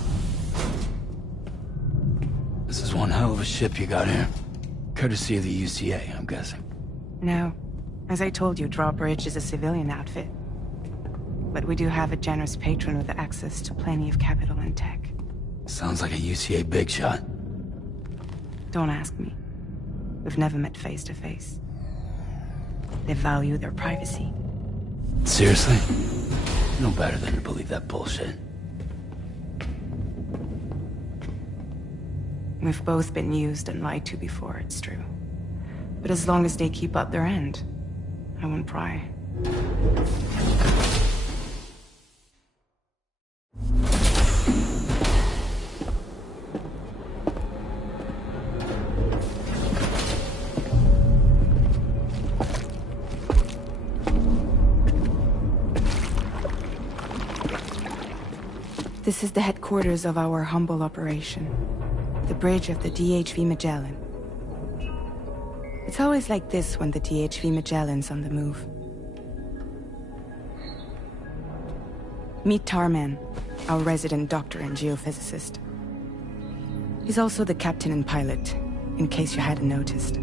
This is one hell of a ship you got here. Courtesy of the UCA, I'm guessing. No. As I told you, Drawbridge is a civilian outfit. But we do have a generous patron with access to plenty of capital and tech. Sounds like a UCA big shot. Don't ask me. We've never met face to face. They value their privacy. Seriously? No better than to believe that bullshit. We've both been used and lied to before, it's true. But as long as they keep up their end, I won't pry. This is the headquarters of our humble operation. The bridge of the DHV Magellan. It's always like this when the DHV Magellan's on the move. Meet Tarman, our resident doctor and geophysicist. He's also the captain and pilot, in case you hadn't noticed.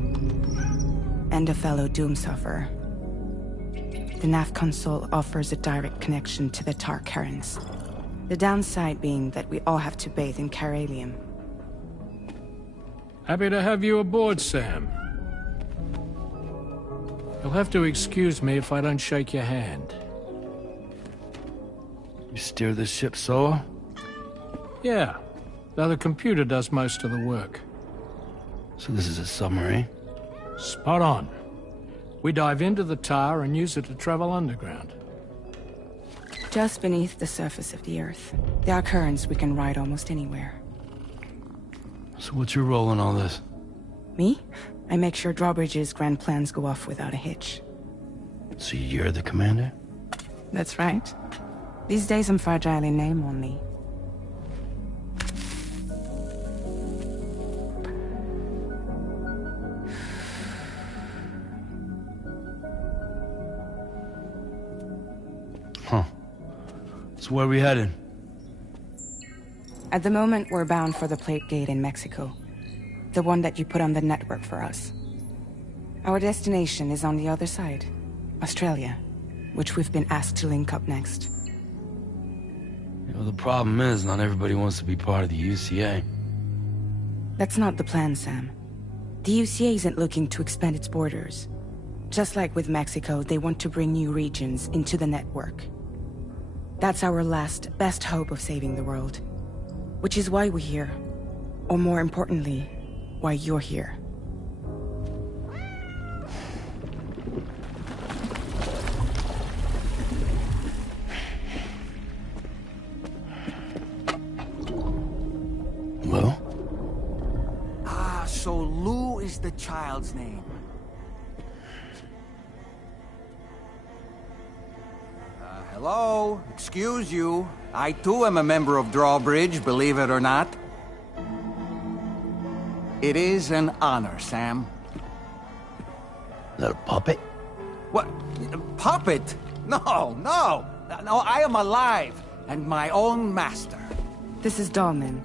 And a fellow doom sufferer. The nav console offers a direct connection to the Tar currents. The downside being that we all have to bathe in caralium. Happy to have you aboard, Sam. You'll have to excuse me if I don't shake your hand. You steer this ship solo? Yeah, though the computer does most of the work. So this is a submarine? Spot on. We dive into the tar and use it to travel underground. Just beneath the surface of the Earth, there are currents we can ride almost anywhere. So what's your role in all this? Me? I make sure Drawbridge's grand plans go off without a hitch. So you're the commander? That's right. These days I'm fragile in name only. So where are we headed? At the moment, we're bound for the Plate Gate in Mexico. The one that you put on the network for us. Our destination is on the other side, Australia, which we've been asked to link up next. You know, the problem is, not everybody wants to be part of the UCA. That's not the plan, Sam. The UCA isn't looking to expand its borders. Just like with Mexico, they want to bring new regions into the network. That's our last, best hope of saving the world. Which is why we're here. Or more importantly, why you're here. Lou? Ah, so Lou is the child's name. Hello? Excuse you. I too am a member of Drawbridge, believe it or not. It is an honor, Sam. Is that a puppet? What? A puppet? No, no! No, I am alive, and my own master. This is Dahlman.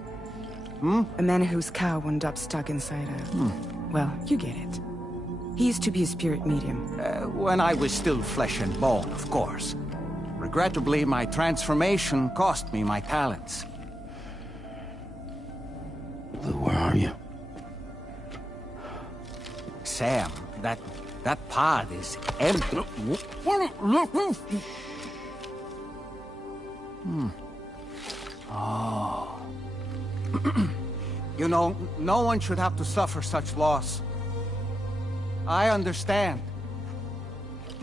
A man whose cow wound up stuck inside a... Well, you get it. He used to be a spirit medium. When I was still flesh and bone, of course. Regrettably, my transformation cost me my talents. Lou, where are you? Sam, that pod is empty. Oh. You know, no one should have to suffer such loss. I understand.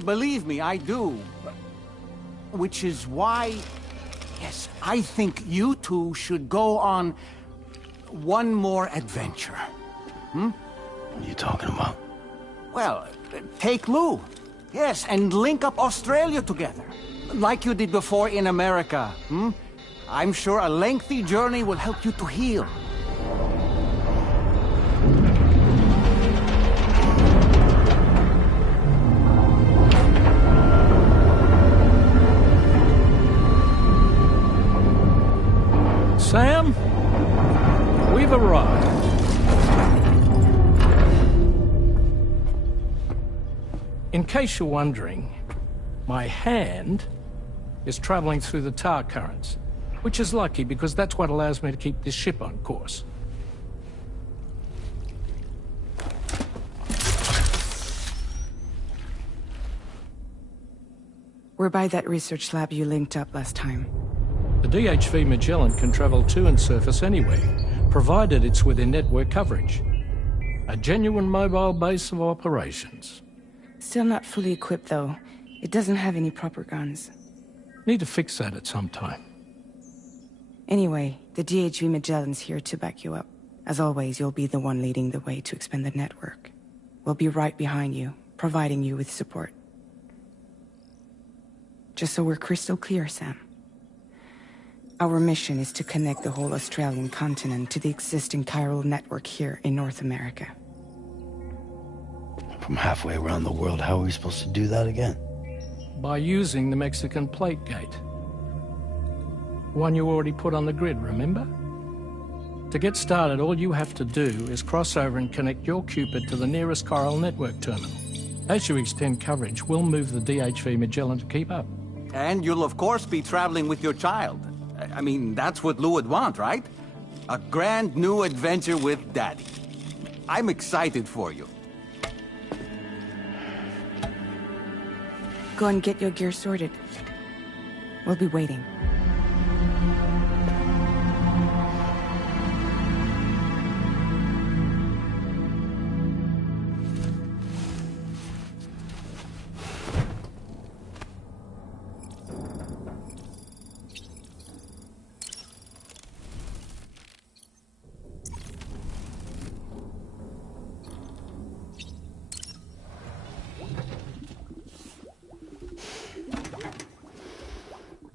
Believe me, I do. Which is why, yes, I think you two should go on one more adventure. What are you talking about? Well, take Lou. Yes, and link up Australia together. Like you did before in America. I'm sure a lengthy journey will help you to heal. Sam, we've arrived. In case you're wondering, my hand is traveling through the tar currents, which is lucky because that's what allows me to keep this ship on course. We're by that research lab you linked up last time. The DHV Magellan can travel to and surface anywhere, provided it's within network coverage. A genuine mobile base of operations. Still not fully equipped, though. It doesn't have any proper guns. Need to fix that at some time. Anyway, the DHV Magellan's here to back you up. As always, you'll be the one leading the way to expand the network. We'll be right behind you, providing you with support. Just so we're crystal clear, Sam. Our mission is to connect the whole Australian continent to the existing chiral network here in North America. From halfway around the world, how are we supposed to do that again? By using the Mexican Plate Gate. One you already put on the grid, remember? To get started, all you have to do is cross over and connect your Cupid to the nearest chiral network terminal. As you extend coverage, we'll move the DHV Magellan to keep up. And you'll of course be traveling with your child. I mean, that's what Lou would want, right? A grand new adventure with Daddy. I'm excited for you. Go and get your gear sorted. We'll be waiting.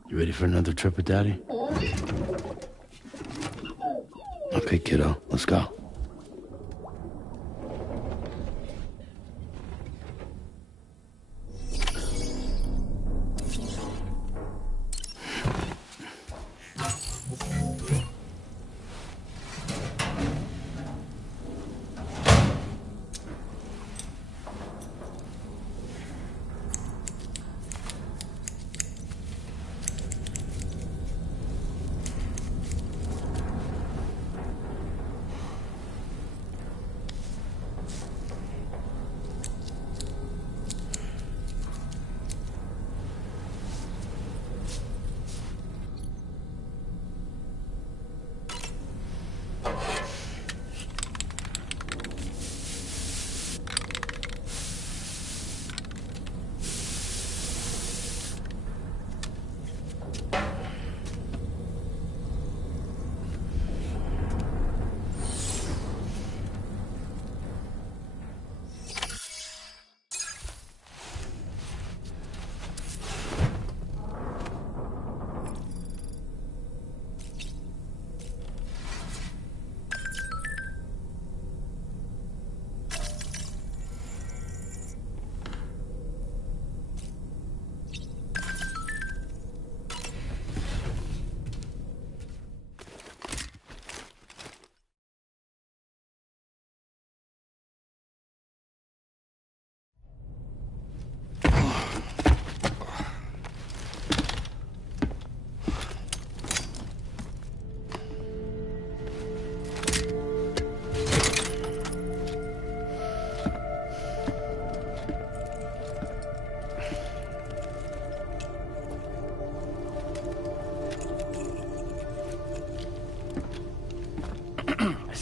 You ready for another trip with Daddy? Okay, kiddo, let's go.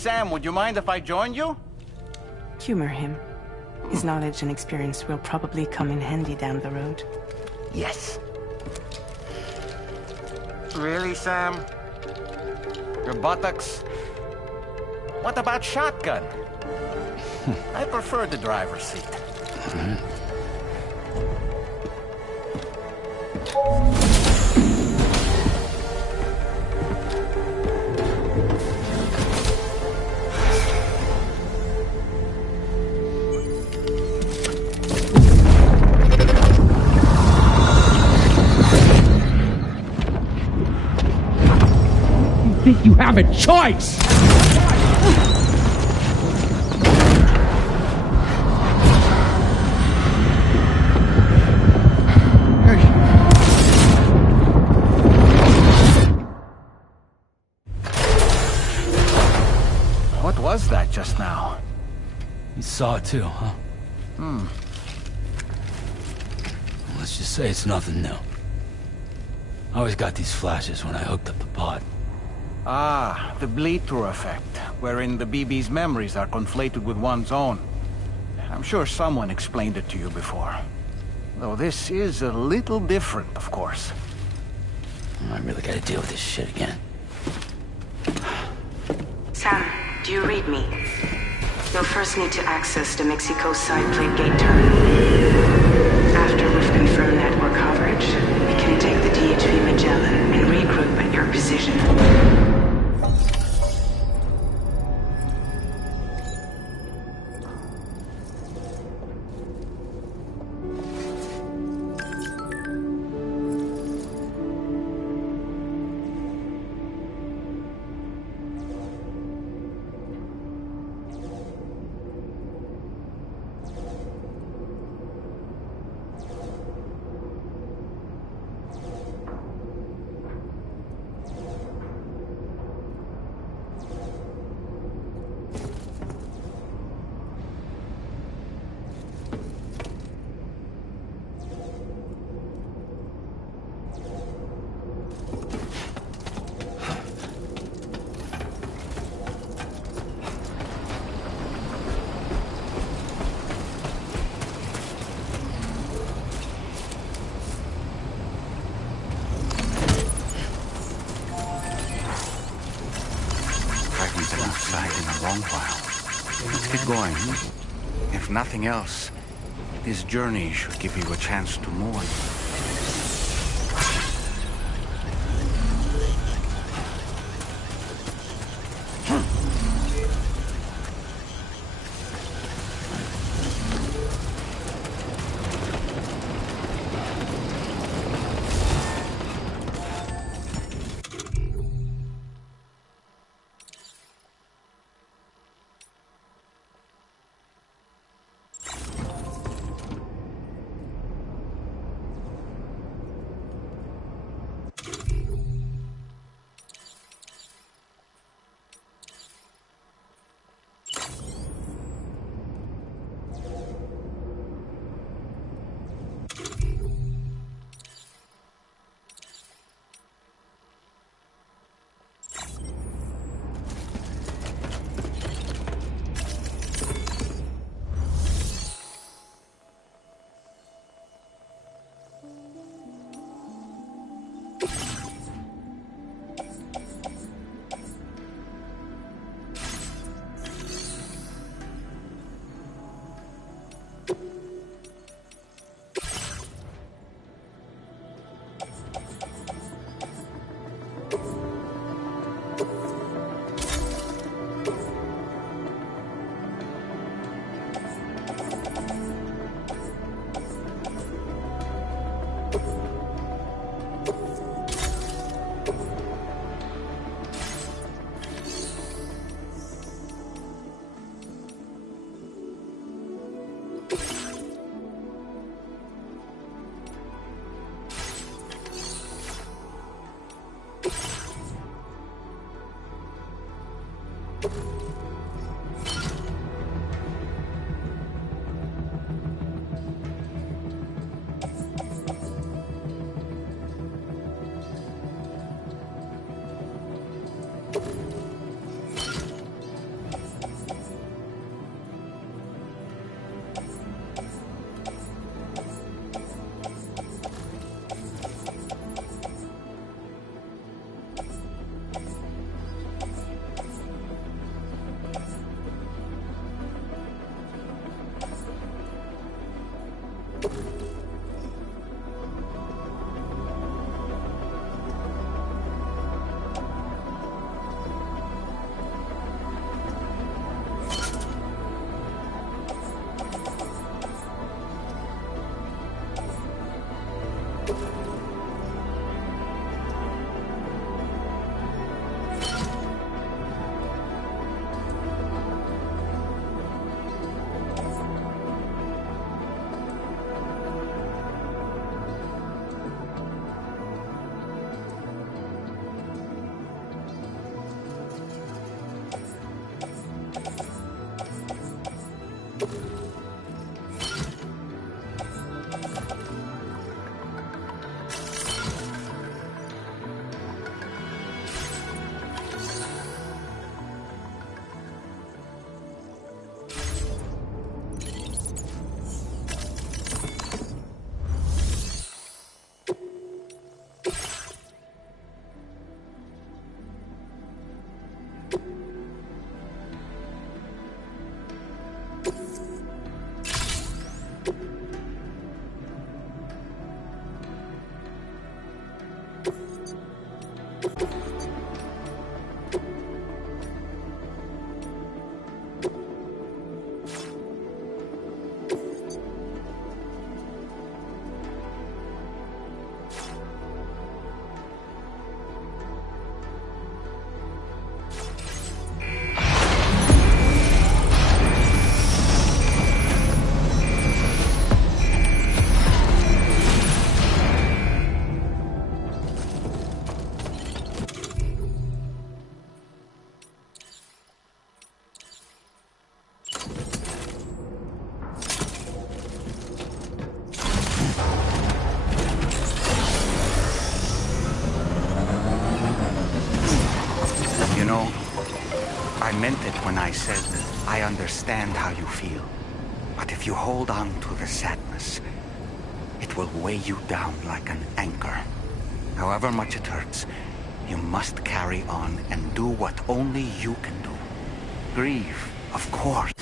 Sam, would you mind if I joined you? Humor him. His knowledge and experience will probably come in handy down the road. Yes. Really, Sam? Your buttocks? What about shotgun? I prefer the driver's seat. Think you have a choice? What was that just now? You saw it too, huh? Let's just say it's nothing new. I always got these flashes when I hooked up the pod. Ah, the bleed-through effect, wherein the BB's memories are conflated with one's own. I'm sure someone explained it to you before. Though this is a little different, of course. I really gotta deal with this shit again. Sam, do you read me? You'll first need to access the Mexico side plate gate terminal. After we've confirmed network coverage, we can take the DHV Magellan and regroup at your position. Let's get going. If nothing else, this journey should give you a chance to mourn. You know, I meant it when I said I understand how you feel. But if you hold on to the sadness, it will weigh you down like an anchor. However much it hurts, you must carry on and do what only you can do. Grieve, of course.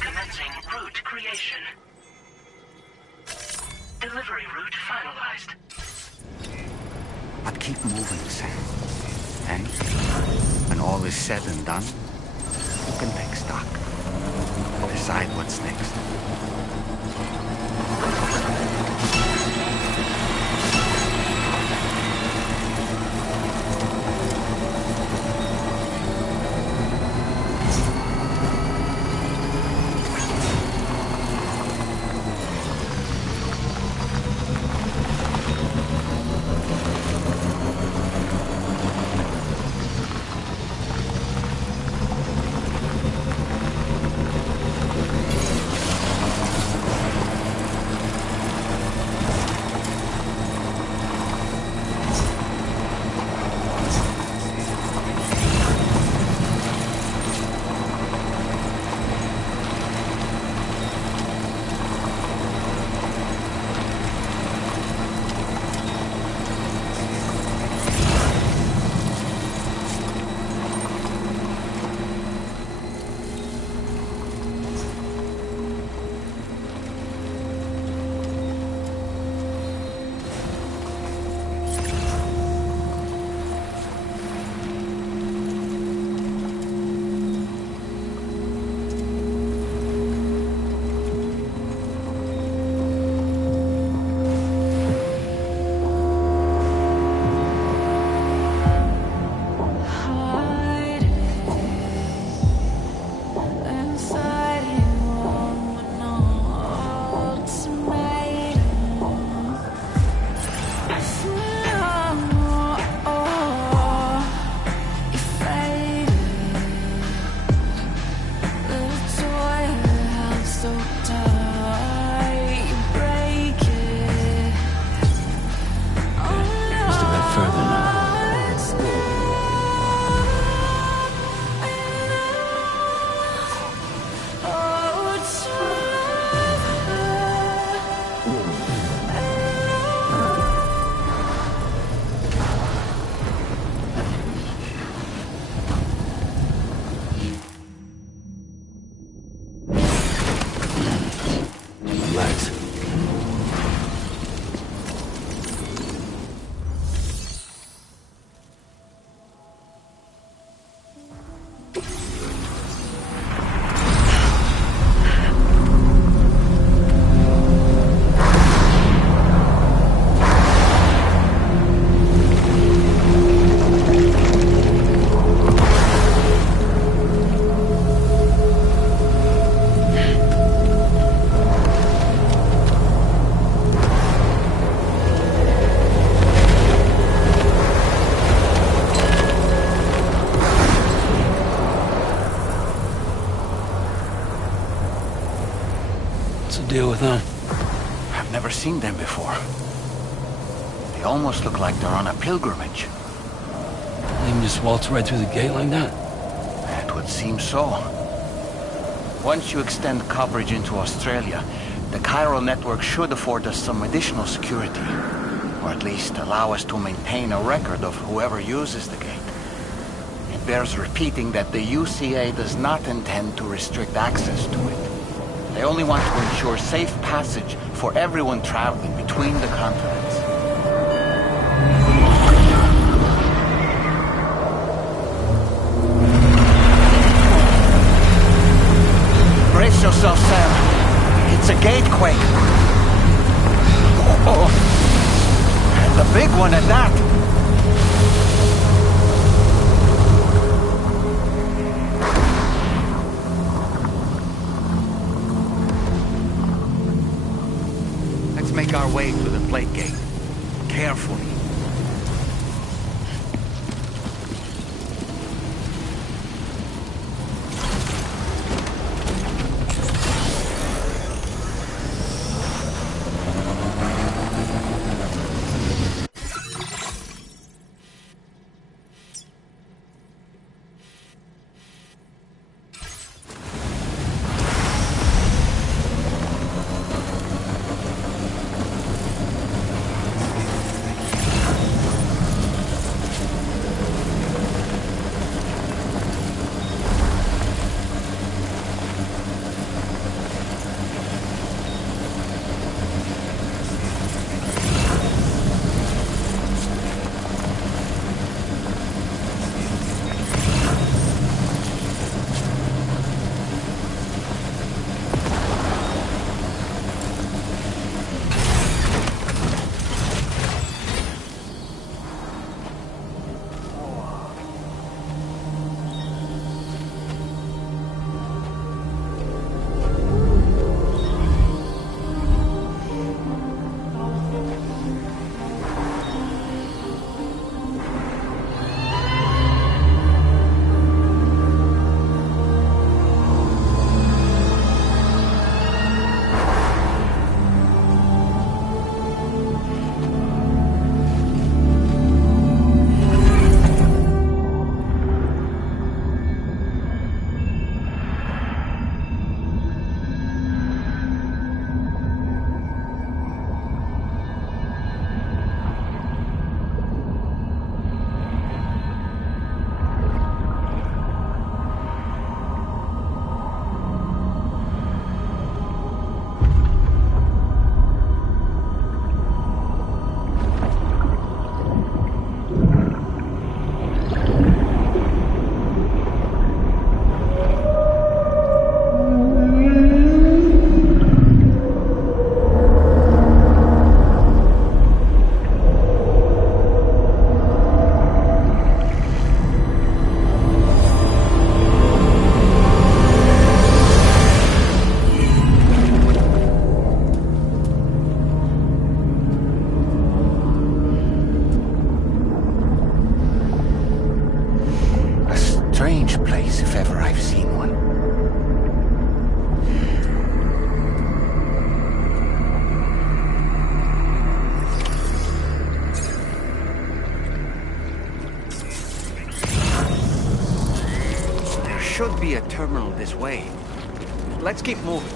Commencing route creation. Delivery route finalized. But keep moving, Sam. And when all is said and done, you can take stock. Decide what's next. They almost look like they're on a pilgrimage. You can just waltz right through the gate like that? It would seem so. Once you extend coverage into Australia, the chiral network should afford us some additional security. Or at least allow us to maintain a record of whoever uses the gate. It bears repeating that the UCA does not intend to restrict access to it. They only want to ensure safe passage for everyone traveling between the continents. Brace yourself, Sam. It's a gatequake. Oh, and a big one at that. Let's make our way to the plate gate. Carefully. Strange place, if ever I've seen one. There should be a terminal this way. Let's keep moving.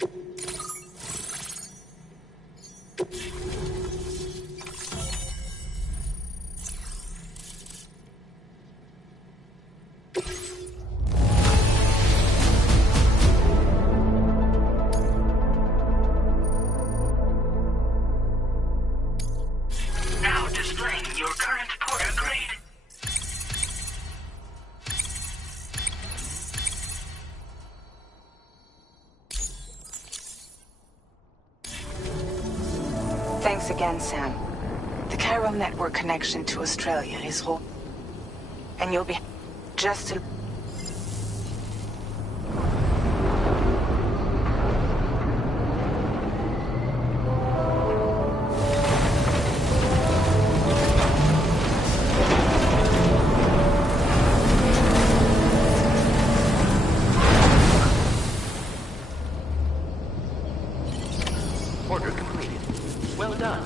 Now displaying your current porter grade. Thanks again, Sam. The Chiral network connection to Australia is whole. And you'll be just to... Order completed. Well done.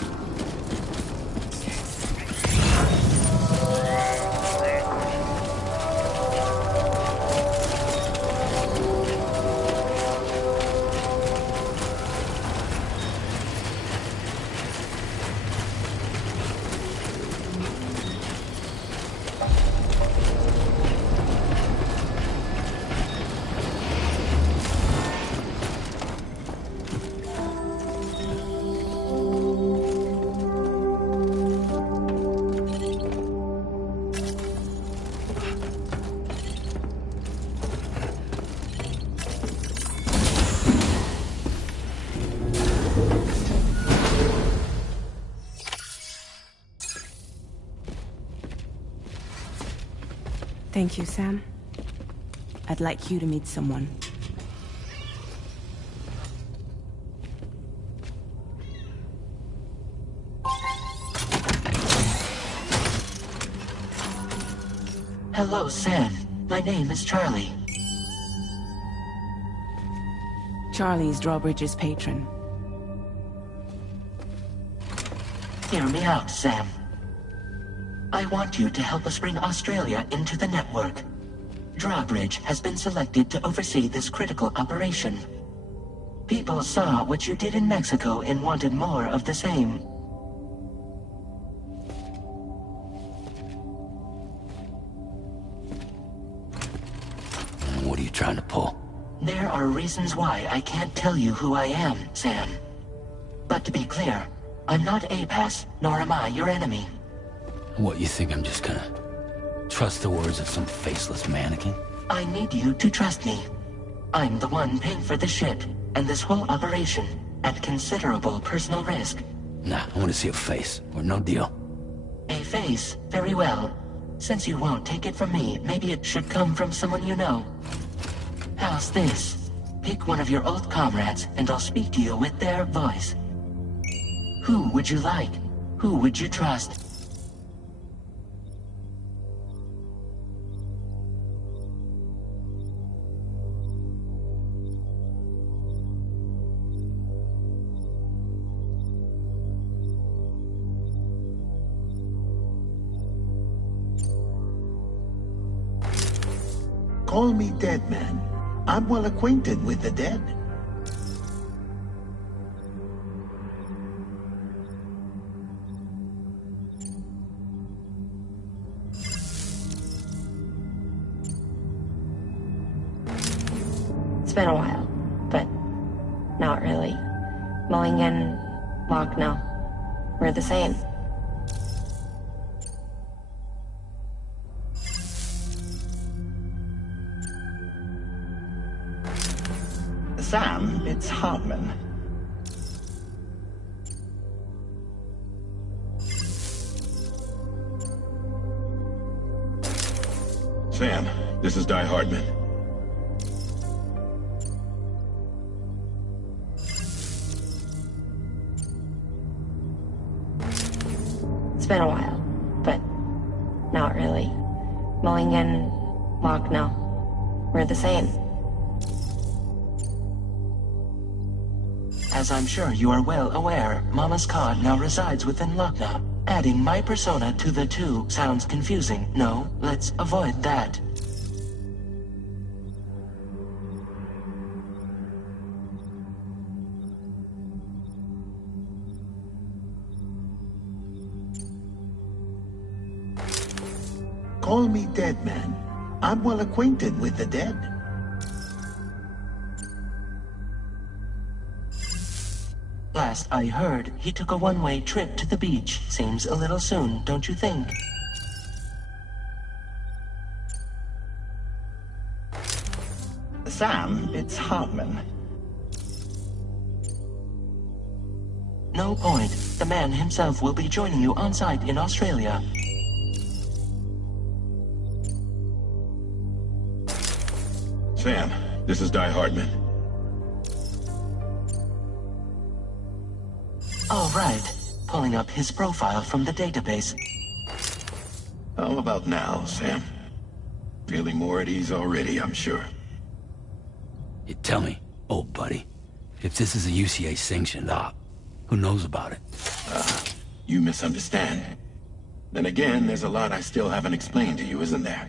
Thank you, Sam. I'd like you to meet someone. Hello, Sam. My name is Charlie. Charlie's Drawbridge's patron. Hear me out, Sam. I want you to help us bring Australia into the network. Drawbridge has been selected to oversee this critical operation. People saw what you did in Mexico and wanted more of the same. What are you trying to pull? There are reasons why I can't tell you who I am, Sam. But to be clear, I'm not APAS, nor am I your enemy. What, you think I'm just gonna trust the words of some faceless mannequin? I need you to trust me. I'm the one paying for the ship, and this whole operation, at considerable personal risk. Nah, I want to see a face, or no deal. A face? Very well. Since you won't take it from me, maybe it should come from someone you know. How's this? Pick one of your old comrades, and I'll speak to you with their voice. Who would you like? Who would you trust? Call me dead man. I'm well acquainted with the dead. It's been a while, but not really. Mulligan, Lochno, we're the same. Sam, it's Hartman. Sam, this is Di Hartman. It's been a while, but not really. Mulligan, Lochno, we're the same. As I'm sure you are well aware, Mama's Khan now resides within Lochna. Adding my persona to the two sounds confusing. No, let's avoid that. call me dead man. I'm well acquainted with the dead. Last I heard, he took a one-way trip to the beach. Seems a little soon, don't you think? Sam, it's Hartman. No point. The man himself will be joining you on site in Australia. Sam, this is Di Hardman. All right. Pulling up his profile from the database. How about now, Sam? Feeling more at ease already, I'm sure. You tell me, old buddy, if this is a UCA-sanctioned op, who knows about it? You misunderstand. Then again, there's a lot I still haven't explained to you, isn't there?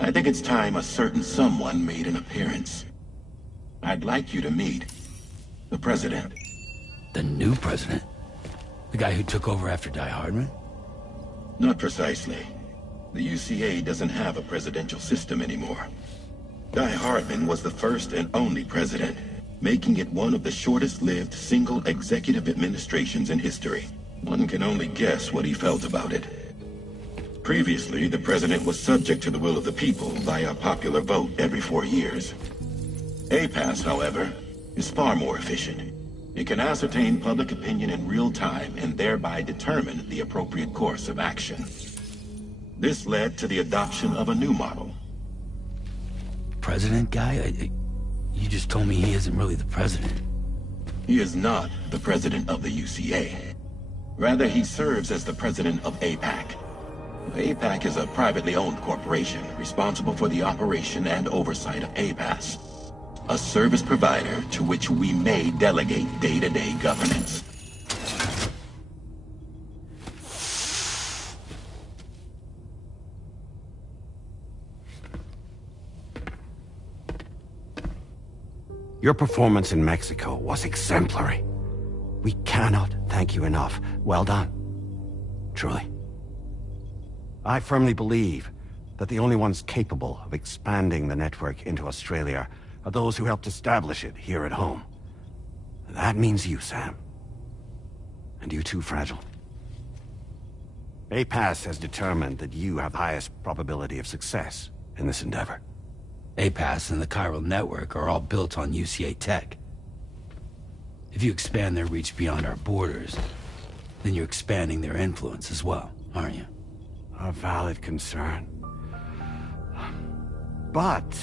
I think it's time a certain someone made an appearance. I'd like you to meet the President. The new president? The guy who took over after Die Hardman? Not precisely. The UCA doesn't have a presidential system anymore. Di Hardman was the first and only president, making it one of the shortest-lived single executive administrations in history. One can only guess what he felt about it. Previously, the president was subject to the will of the people via popular vote every 4 years. APAS, however, is far more efficient. It can ascertain public opinion in real time and thereby determine the appropriate course of action. This led to the adoption of a new model. President guy? You just told me he isn't really the president. He is not the president of the UCA. Rather, he serves as the president of APAC. APAC is a privately owned corporation responsible for the operation and oversight of APAS, a service provider to which we may delegate day-to-day governance. Your performance in Mexico was exemplary. We cannot thank you enough. Well done. Truly. I firmly believe that the only ones capable of expanding the network into Australia are those who helped establish it here at home. That means you, Sam. And you too, Fragile. APAS has determined that you have the highest probability of success in this endeavor. APAS and the chiral network are all built on UCA tech. If you expand their reach beyond our borders, then you're expanding their influence as well, aren't you? A valid concern. But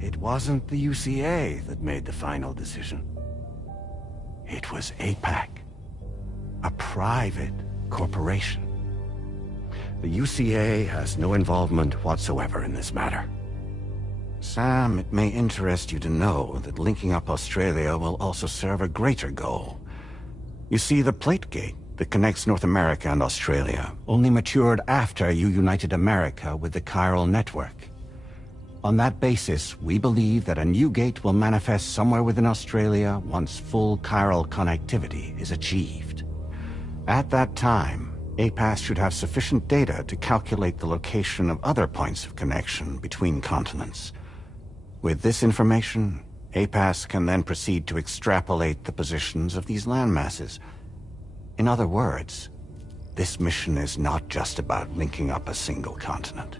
it wasn't the UCA that made the final decision. It was APAC, a private corporation. The UCA has no involvement whatsoever in this matter. Sam, it may interest you to know that linking up Australia will also serve a greater goal. You see, the plate gate that connects North America and Australia only matured after you united America with the chiral network. On that basis, we believe that a new gate will manifest somewhere within Australia once full chiral connectivity is achieved. At that time, APAS should have sufficient data to calculate the location of other points of connection between continents. With this information, APAS can then proceed to extrapolate the positions of these landmasses. In other words, this mission is not just about linking up a single continent.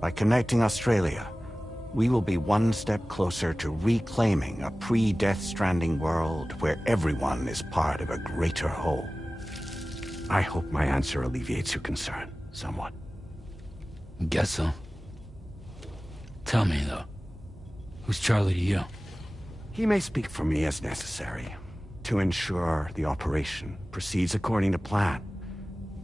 By connecting Australia, we will be one step closer to reclaiming a pre-Death Stranding world where everyone is part of a greater whole. I hope my answer alleviates your concern somewhat. Guess so. Tell me, though, who's Charlie to you? He may speak for me as necessary to ensure the operation proceeds according to plan.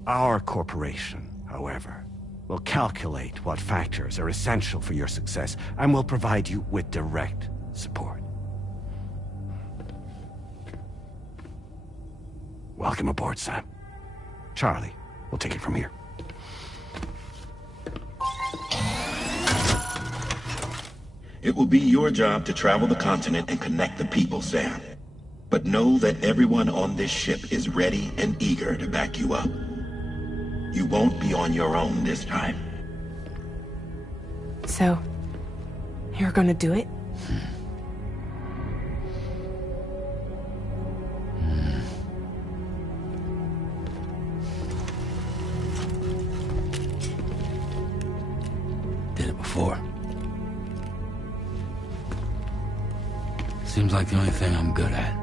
Our corporation, however, will calculate what factors are essential for your success and will provide you with direct support. Welcome aboard, Sam. Charlie, we'll take it from here. It will be your job to travel the continent and connect the people, Sam. But know that everyone on this ship is ready and eager to back you up. You won't be on your own this time. So, you're gonna do it? Did it before. Seems like the only thing I'm good at.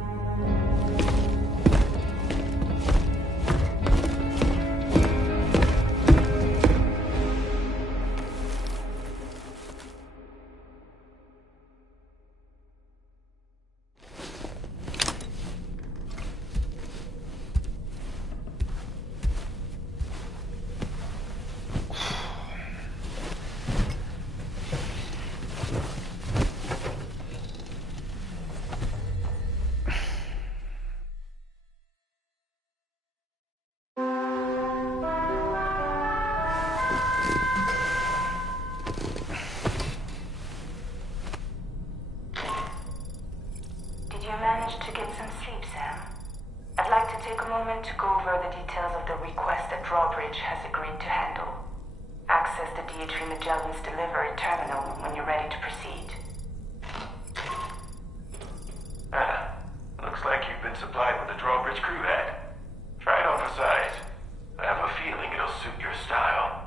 Did you manage to get some sleep, Sam? I'd like to take a moment to go over the details of the request that Drawbridge has agreed to handle. Access the D.H. Magellan's delivery terminal when you're ready to proceed. Looks like you've been supplied with a Drawbridge crew hat. Try it on for size. I have a feeling it'll suit your style.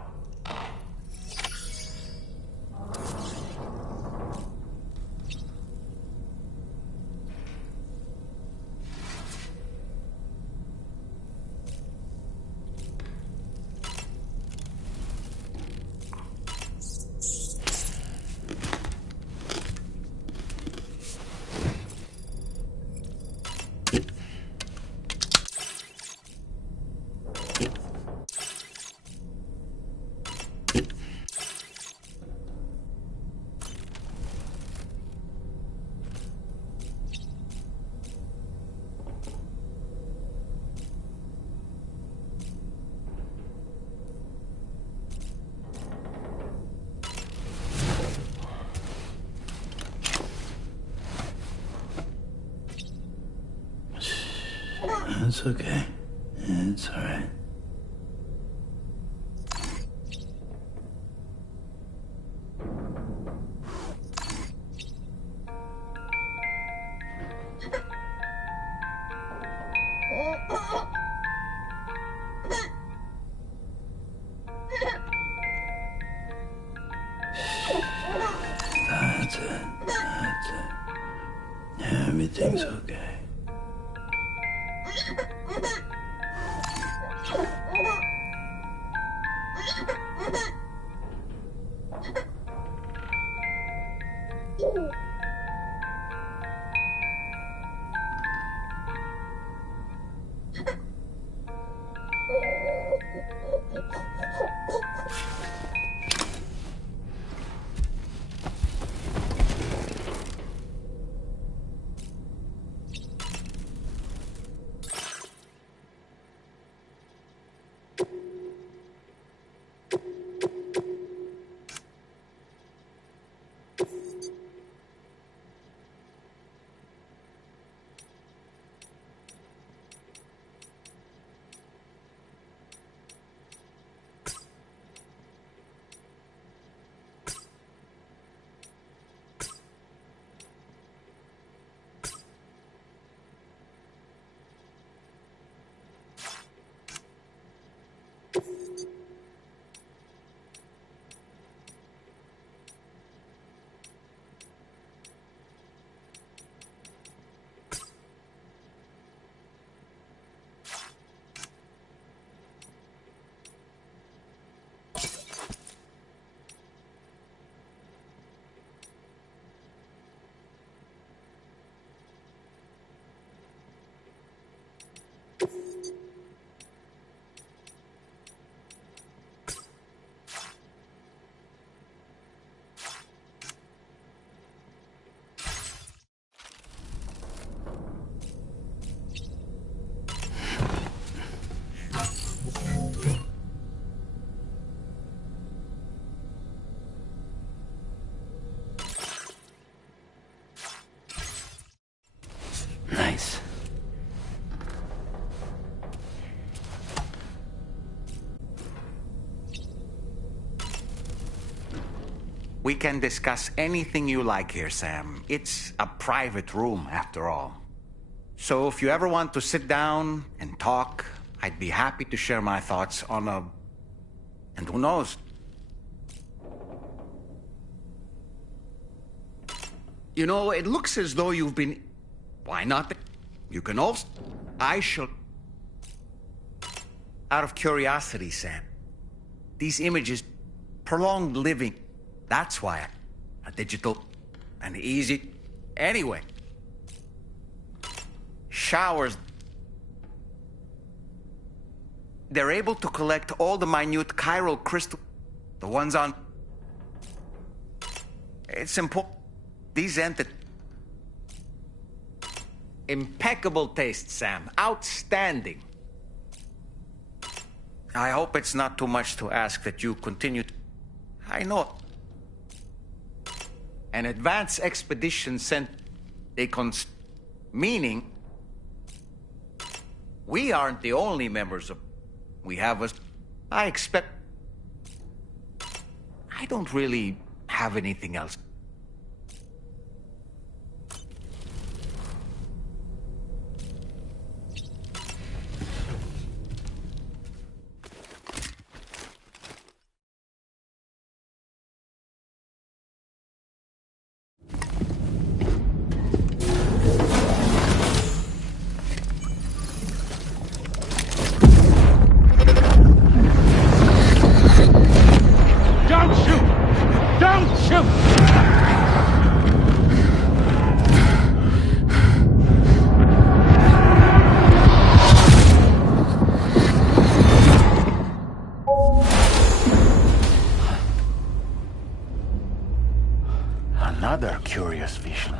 It's okay. It's alright. That's it. That's it. Everything's okay. We can discuss anything you like here, Sam. It's a private room, after all. So if you ever want to sit down and talk, I'd be happy to share my thoughts on a... And who knows? You know, it looks as though you've been... Why not? You can also... I shall... Out of curiosity, Sam. These images... Prolonged living. That's why a digital and easy. Anyway. Showers. They're able to collect all the minute chiral crystal... The ones on... It's important. These entities... Impeccable taste, Sam. Outstanding. I hope it's not too much to ask that you continue to... I know. An advance expedition sent a meaning we aren't the only members of... We have a... I expect... I don't really have anything else. Another curious vision.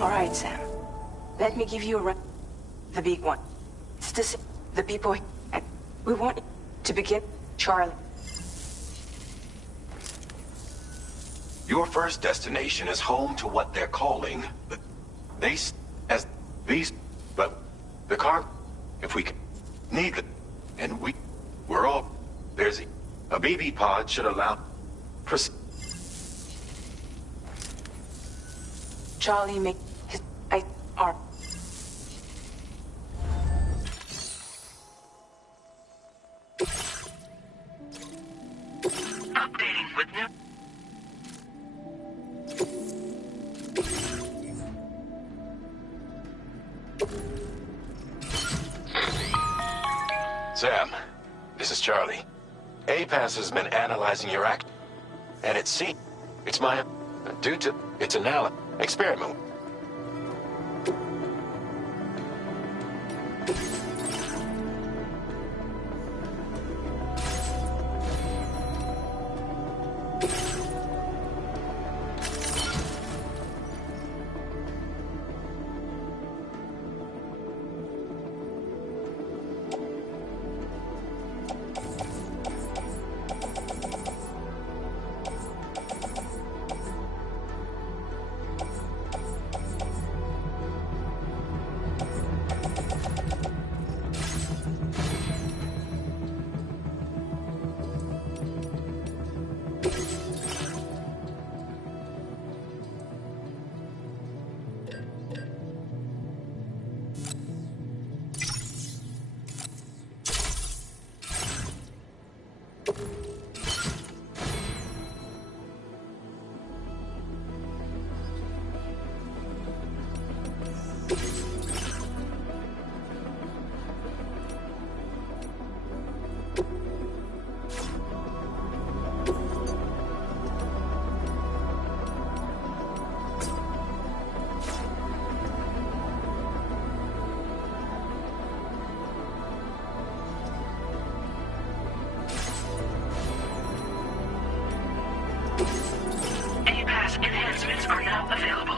All right, Sam. Let me give you the big one. It's to say, the people... We want to begin, Charlie. Your first destination is home to what they're calling as these, but the car, if we need it, and we're all, there's a BB pod should allow, Charlie make his, arm. Updating with new... Sam, this is Charlie. APAS has been analyzing your act, and it's due to its experiment. APAS enhancements are now available.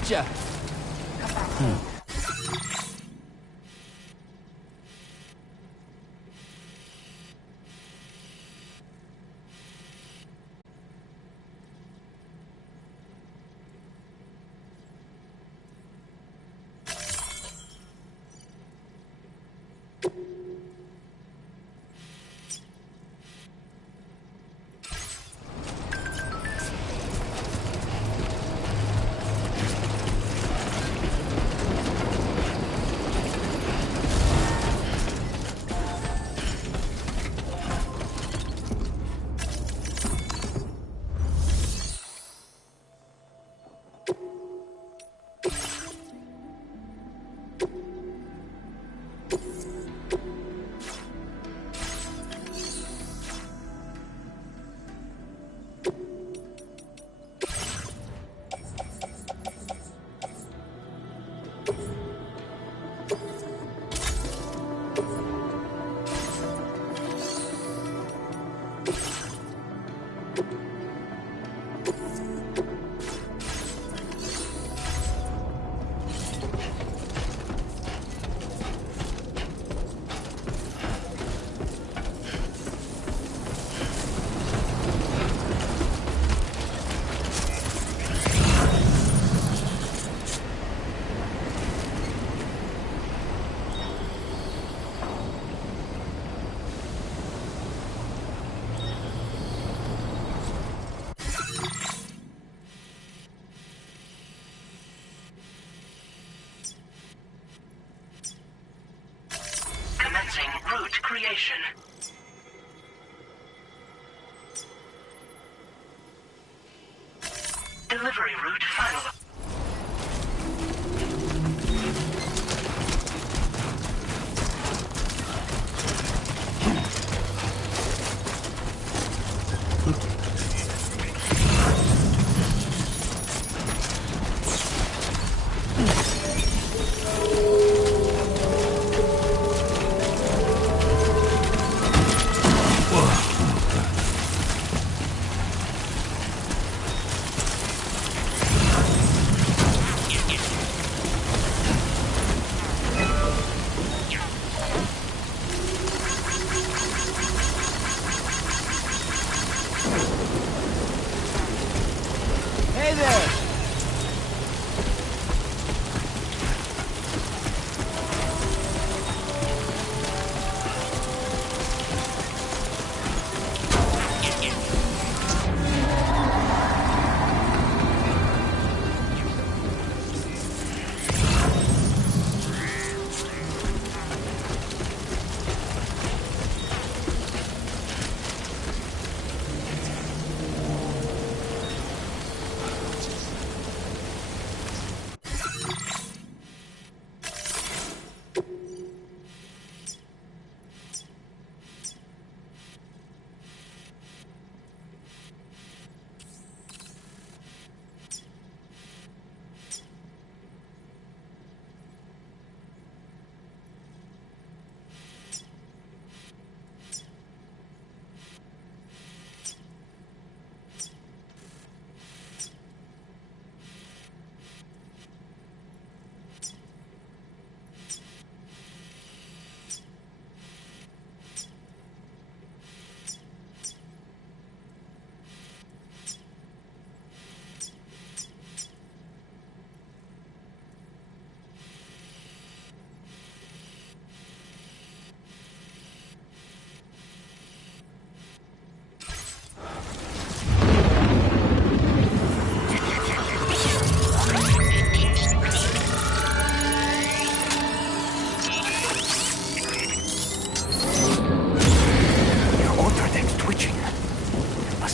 Gotcha! Delivery route final. Hey there!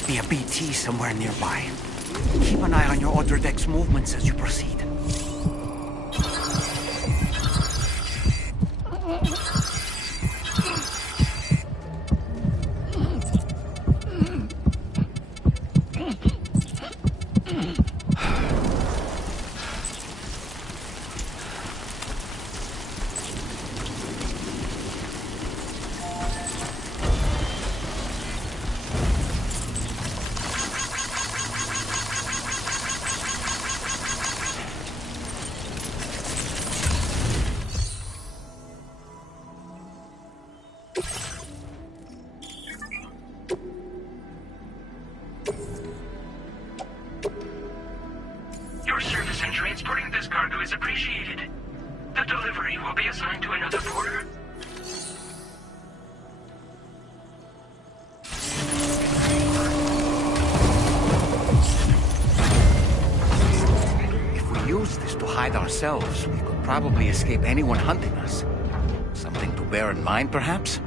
Be a BT somewhere nearby. Keep an eye on your other deck's movements as you proceed. Your service in transporting this cargo is appreciated. The delivery will be assigned to another porter. If we use this to hide ourselves, we could probably escape anyone hunting us. Something to bear in mind, perhaps?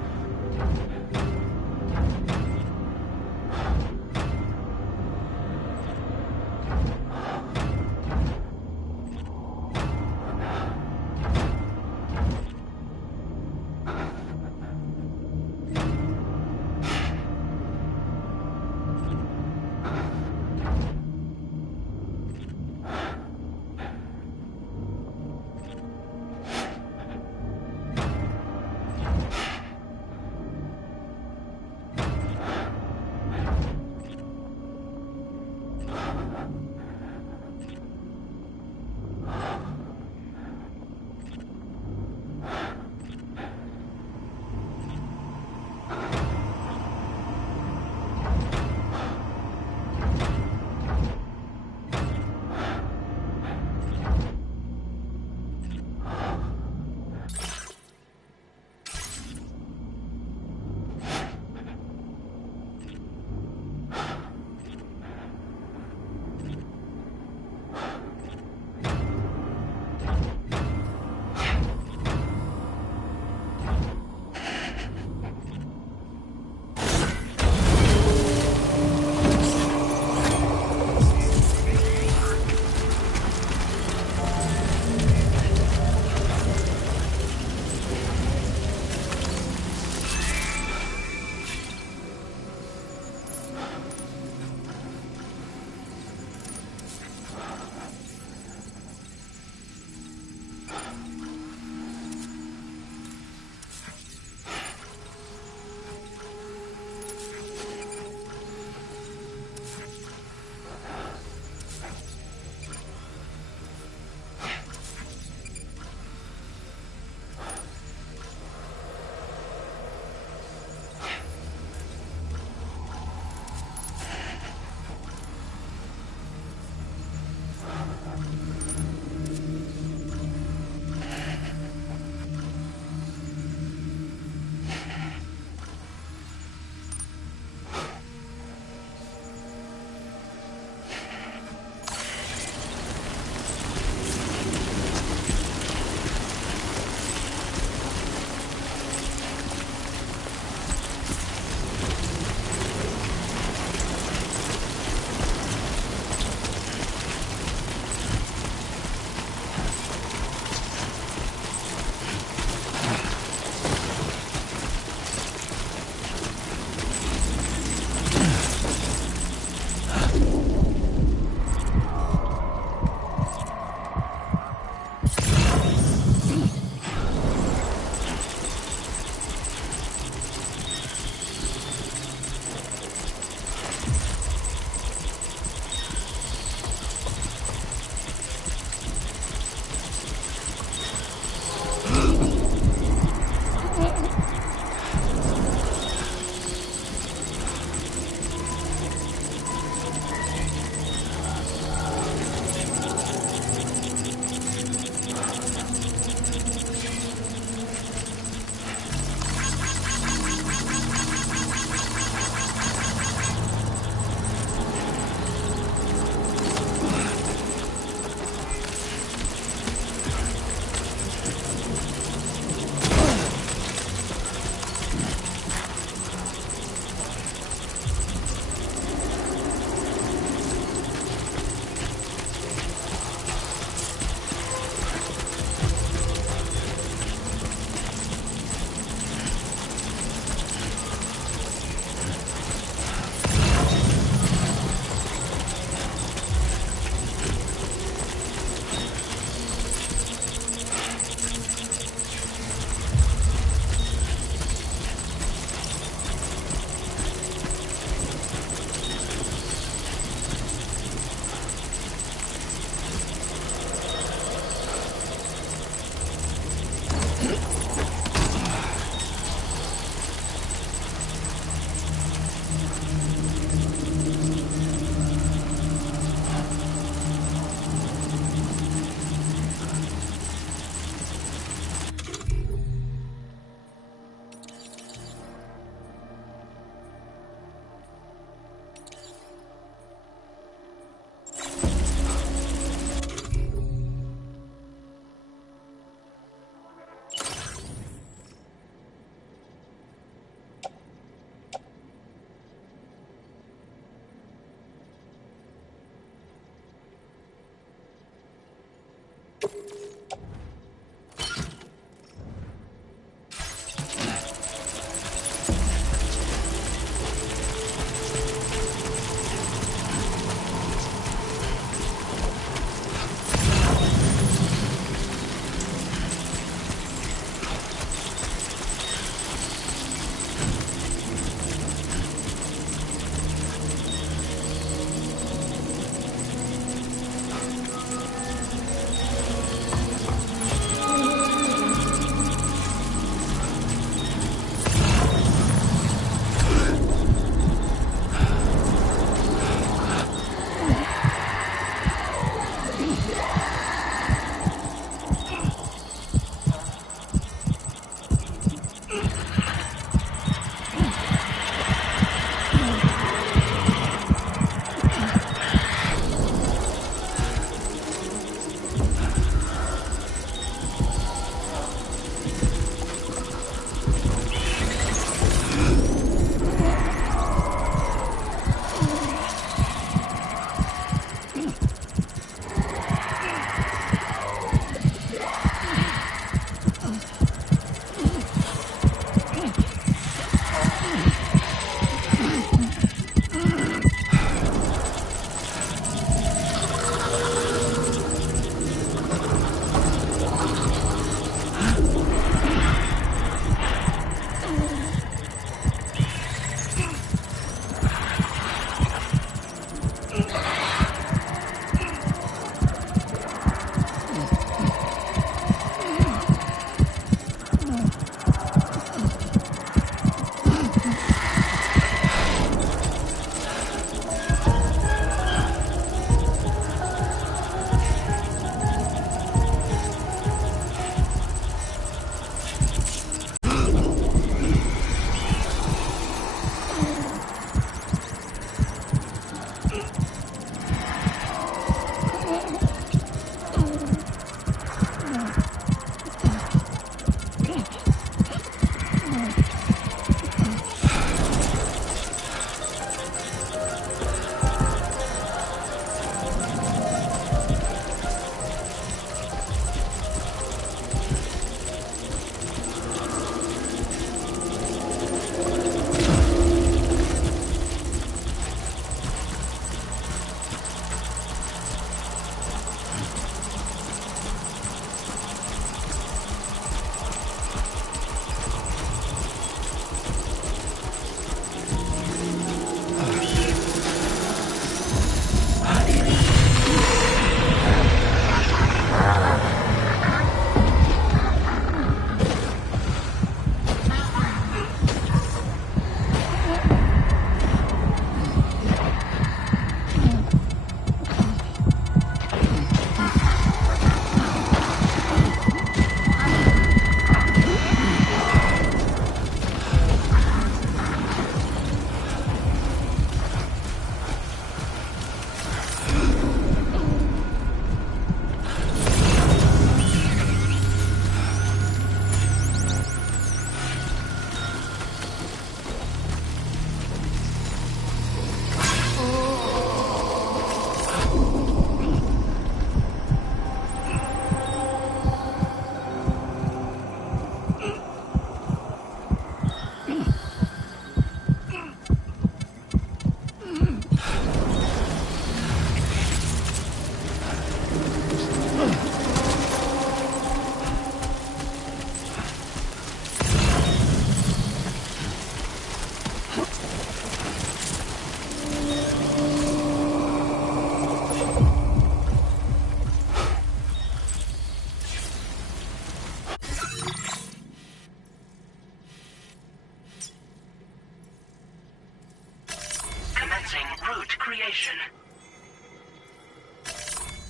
creation.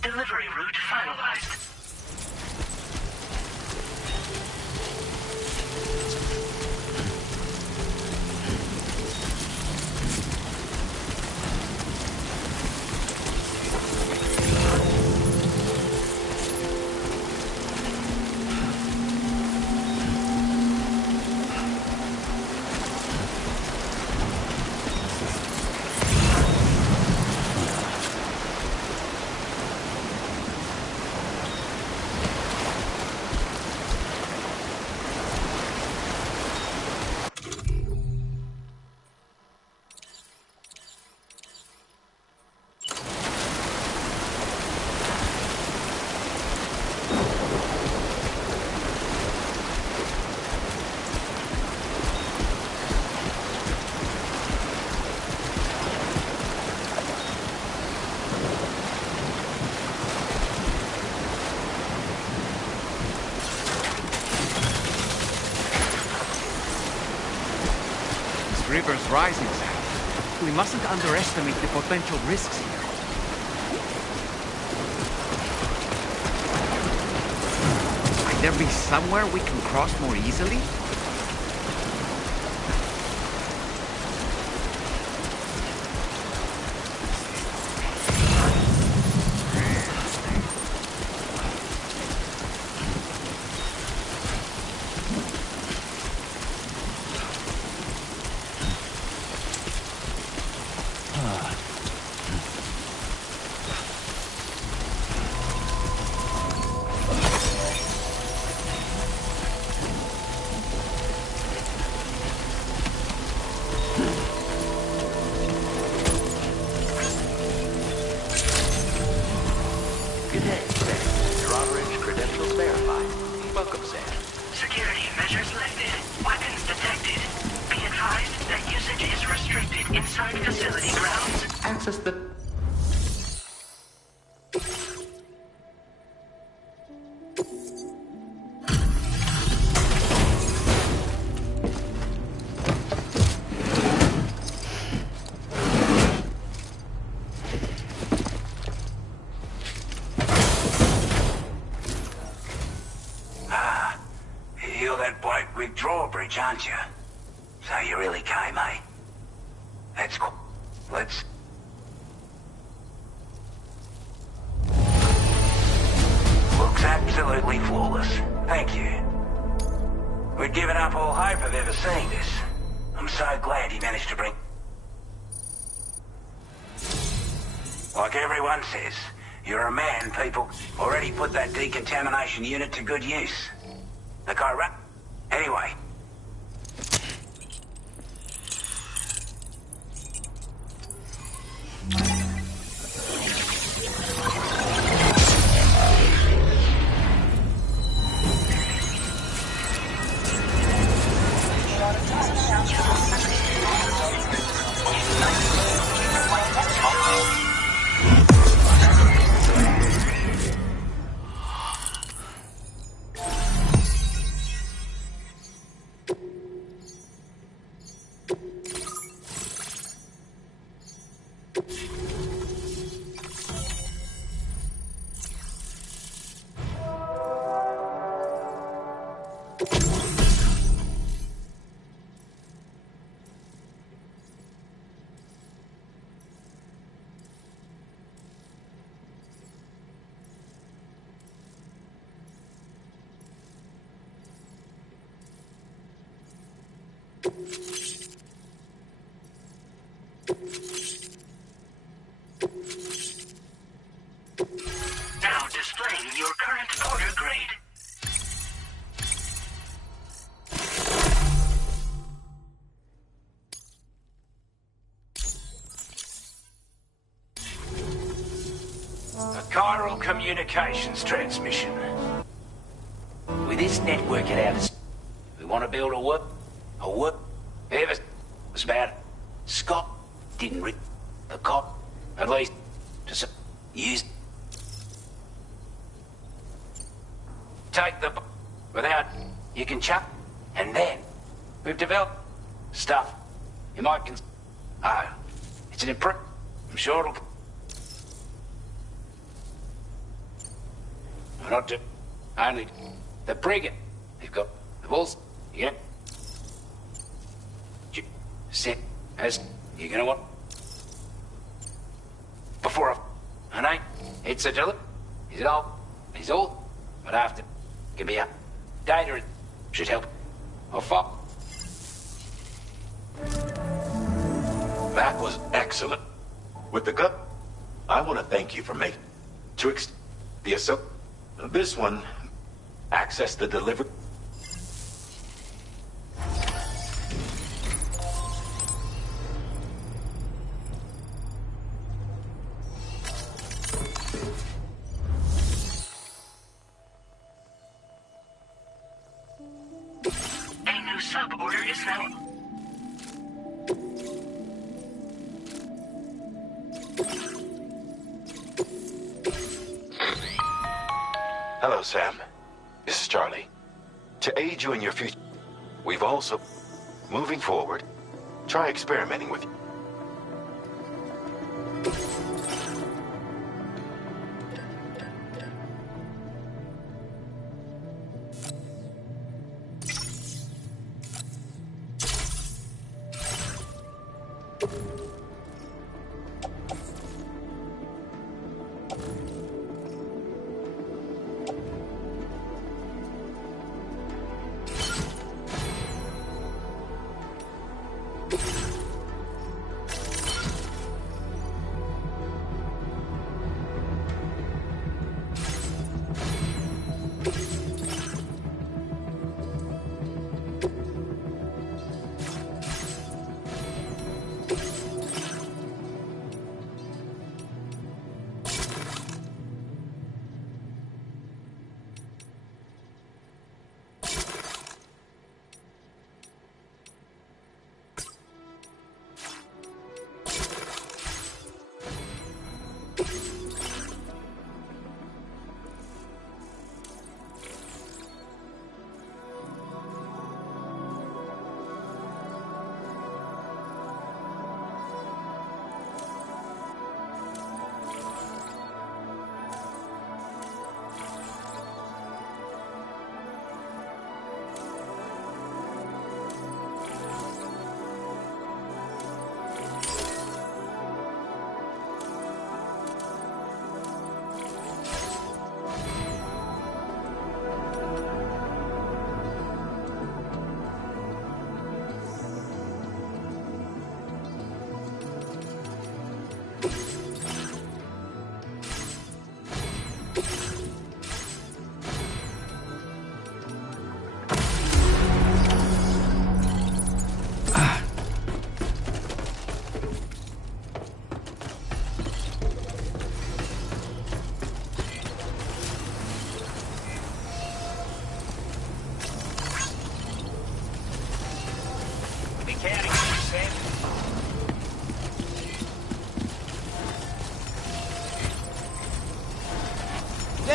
Delivery route finalized. river's rising, Sam. We mustn't underestimate the potential risks here. Might there be somewhere we can cross more easily? Good day, Sam. Drawbridge credentials verified. Welcome, Sam. Security measures lifted. Weapons detected. Be advised that usage is restricted inside facility grounds. Access the... You're that bloke with drawbridge, aren't you? So you really came, eh? That's cool. Let's... Looks absolutely flawless. Thank you. We'd given up all hope of ever seeing this. I'm so glad he managed to bring... Like everyone says, you're a man, people. Already put that decontamination unit to good use. The guy Anyway. Now displaying your current order grade. A chiral communications transmission. With this network at our we want to build a work. Ever was about it. Scott didn't rip the cop, at least to use. Take the without you can chuck, and then we've developed stuff you might it's an imprint. I'm sure it'll. We're not only the brigand. They've got the balls. Yeah. Set as you're gonna want before and it's a deliver. Is it all? Is all? But after can be up. Data should help. Or fuck. That was excellent. With the gut, I want to thank you for making Twixt the assault. This one, access the delivery. A new sub-order is now... Hello, Sam. This is Charlie. To aid you in your future, we've also, moving forward, Try experimenting with you.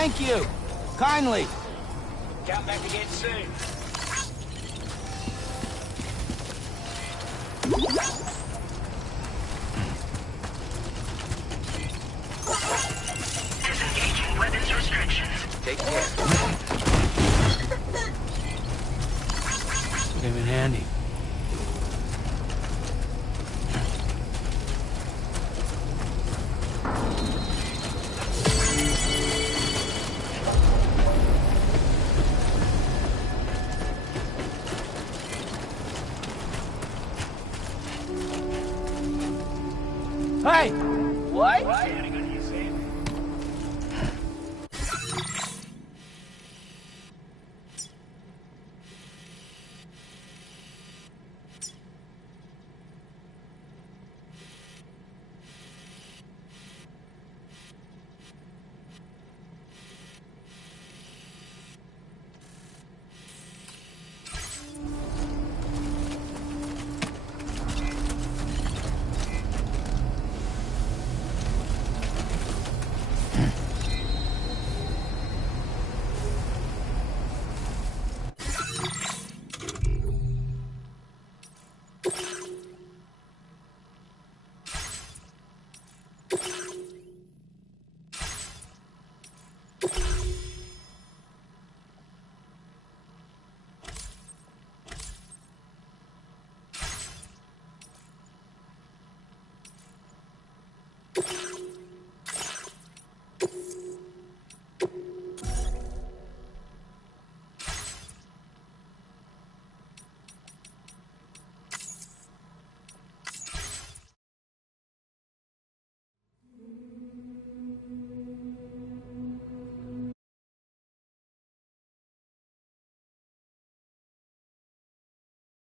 Thank you. Kindly. Come back again soon. Disengaging weapons restrictions. Take care. Came in handy.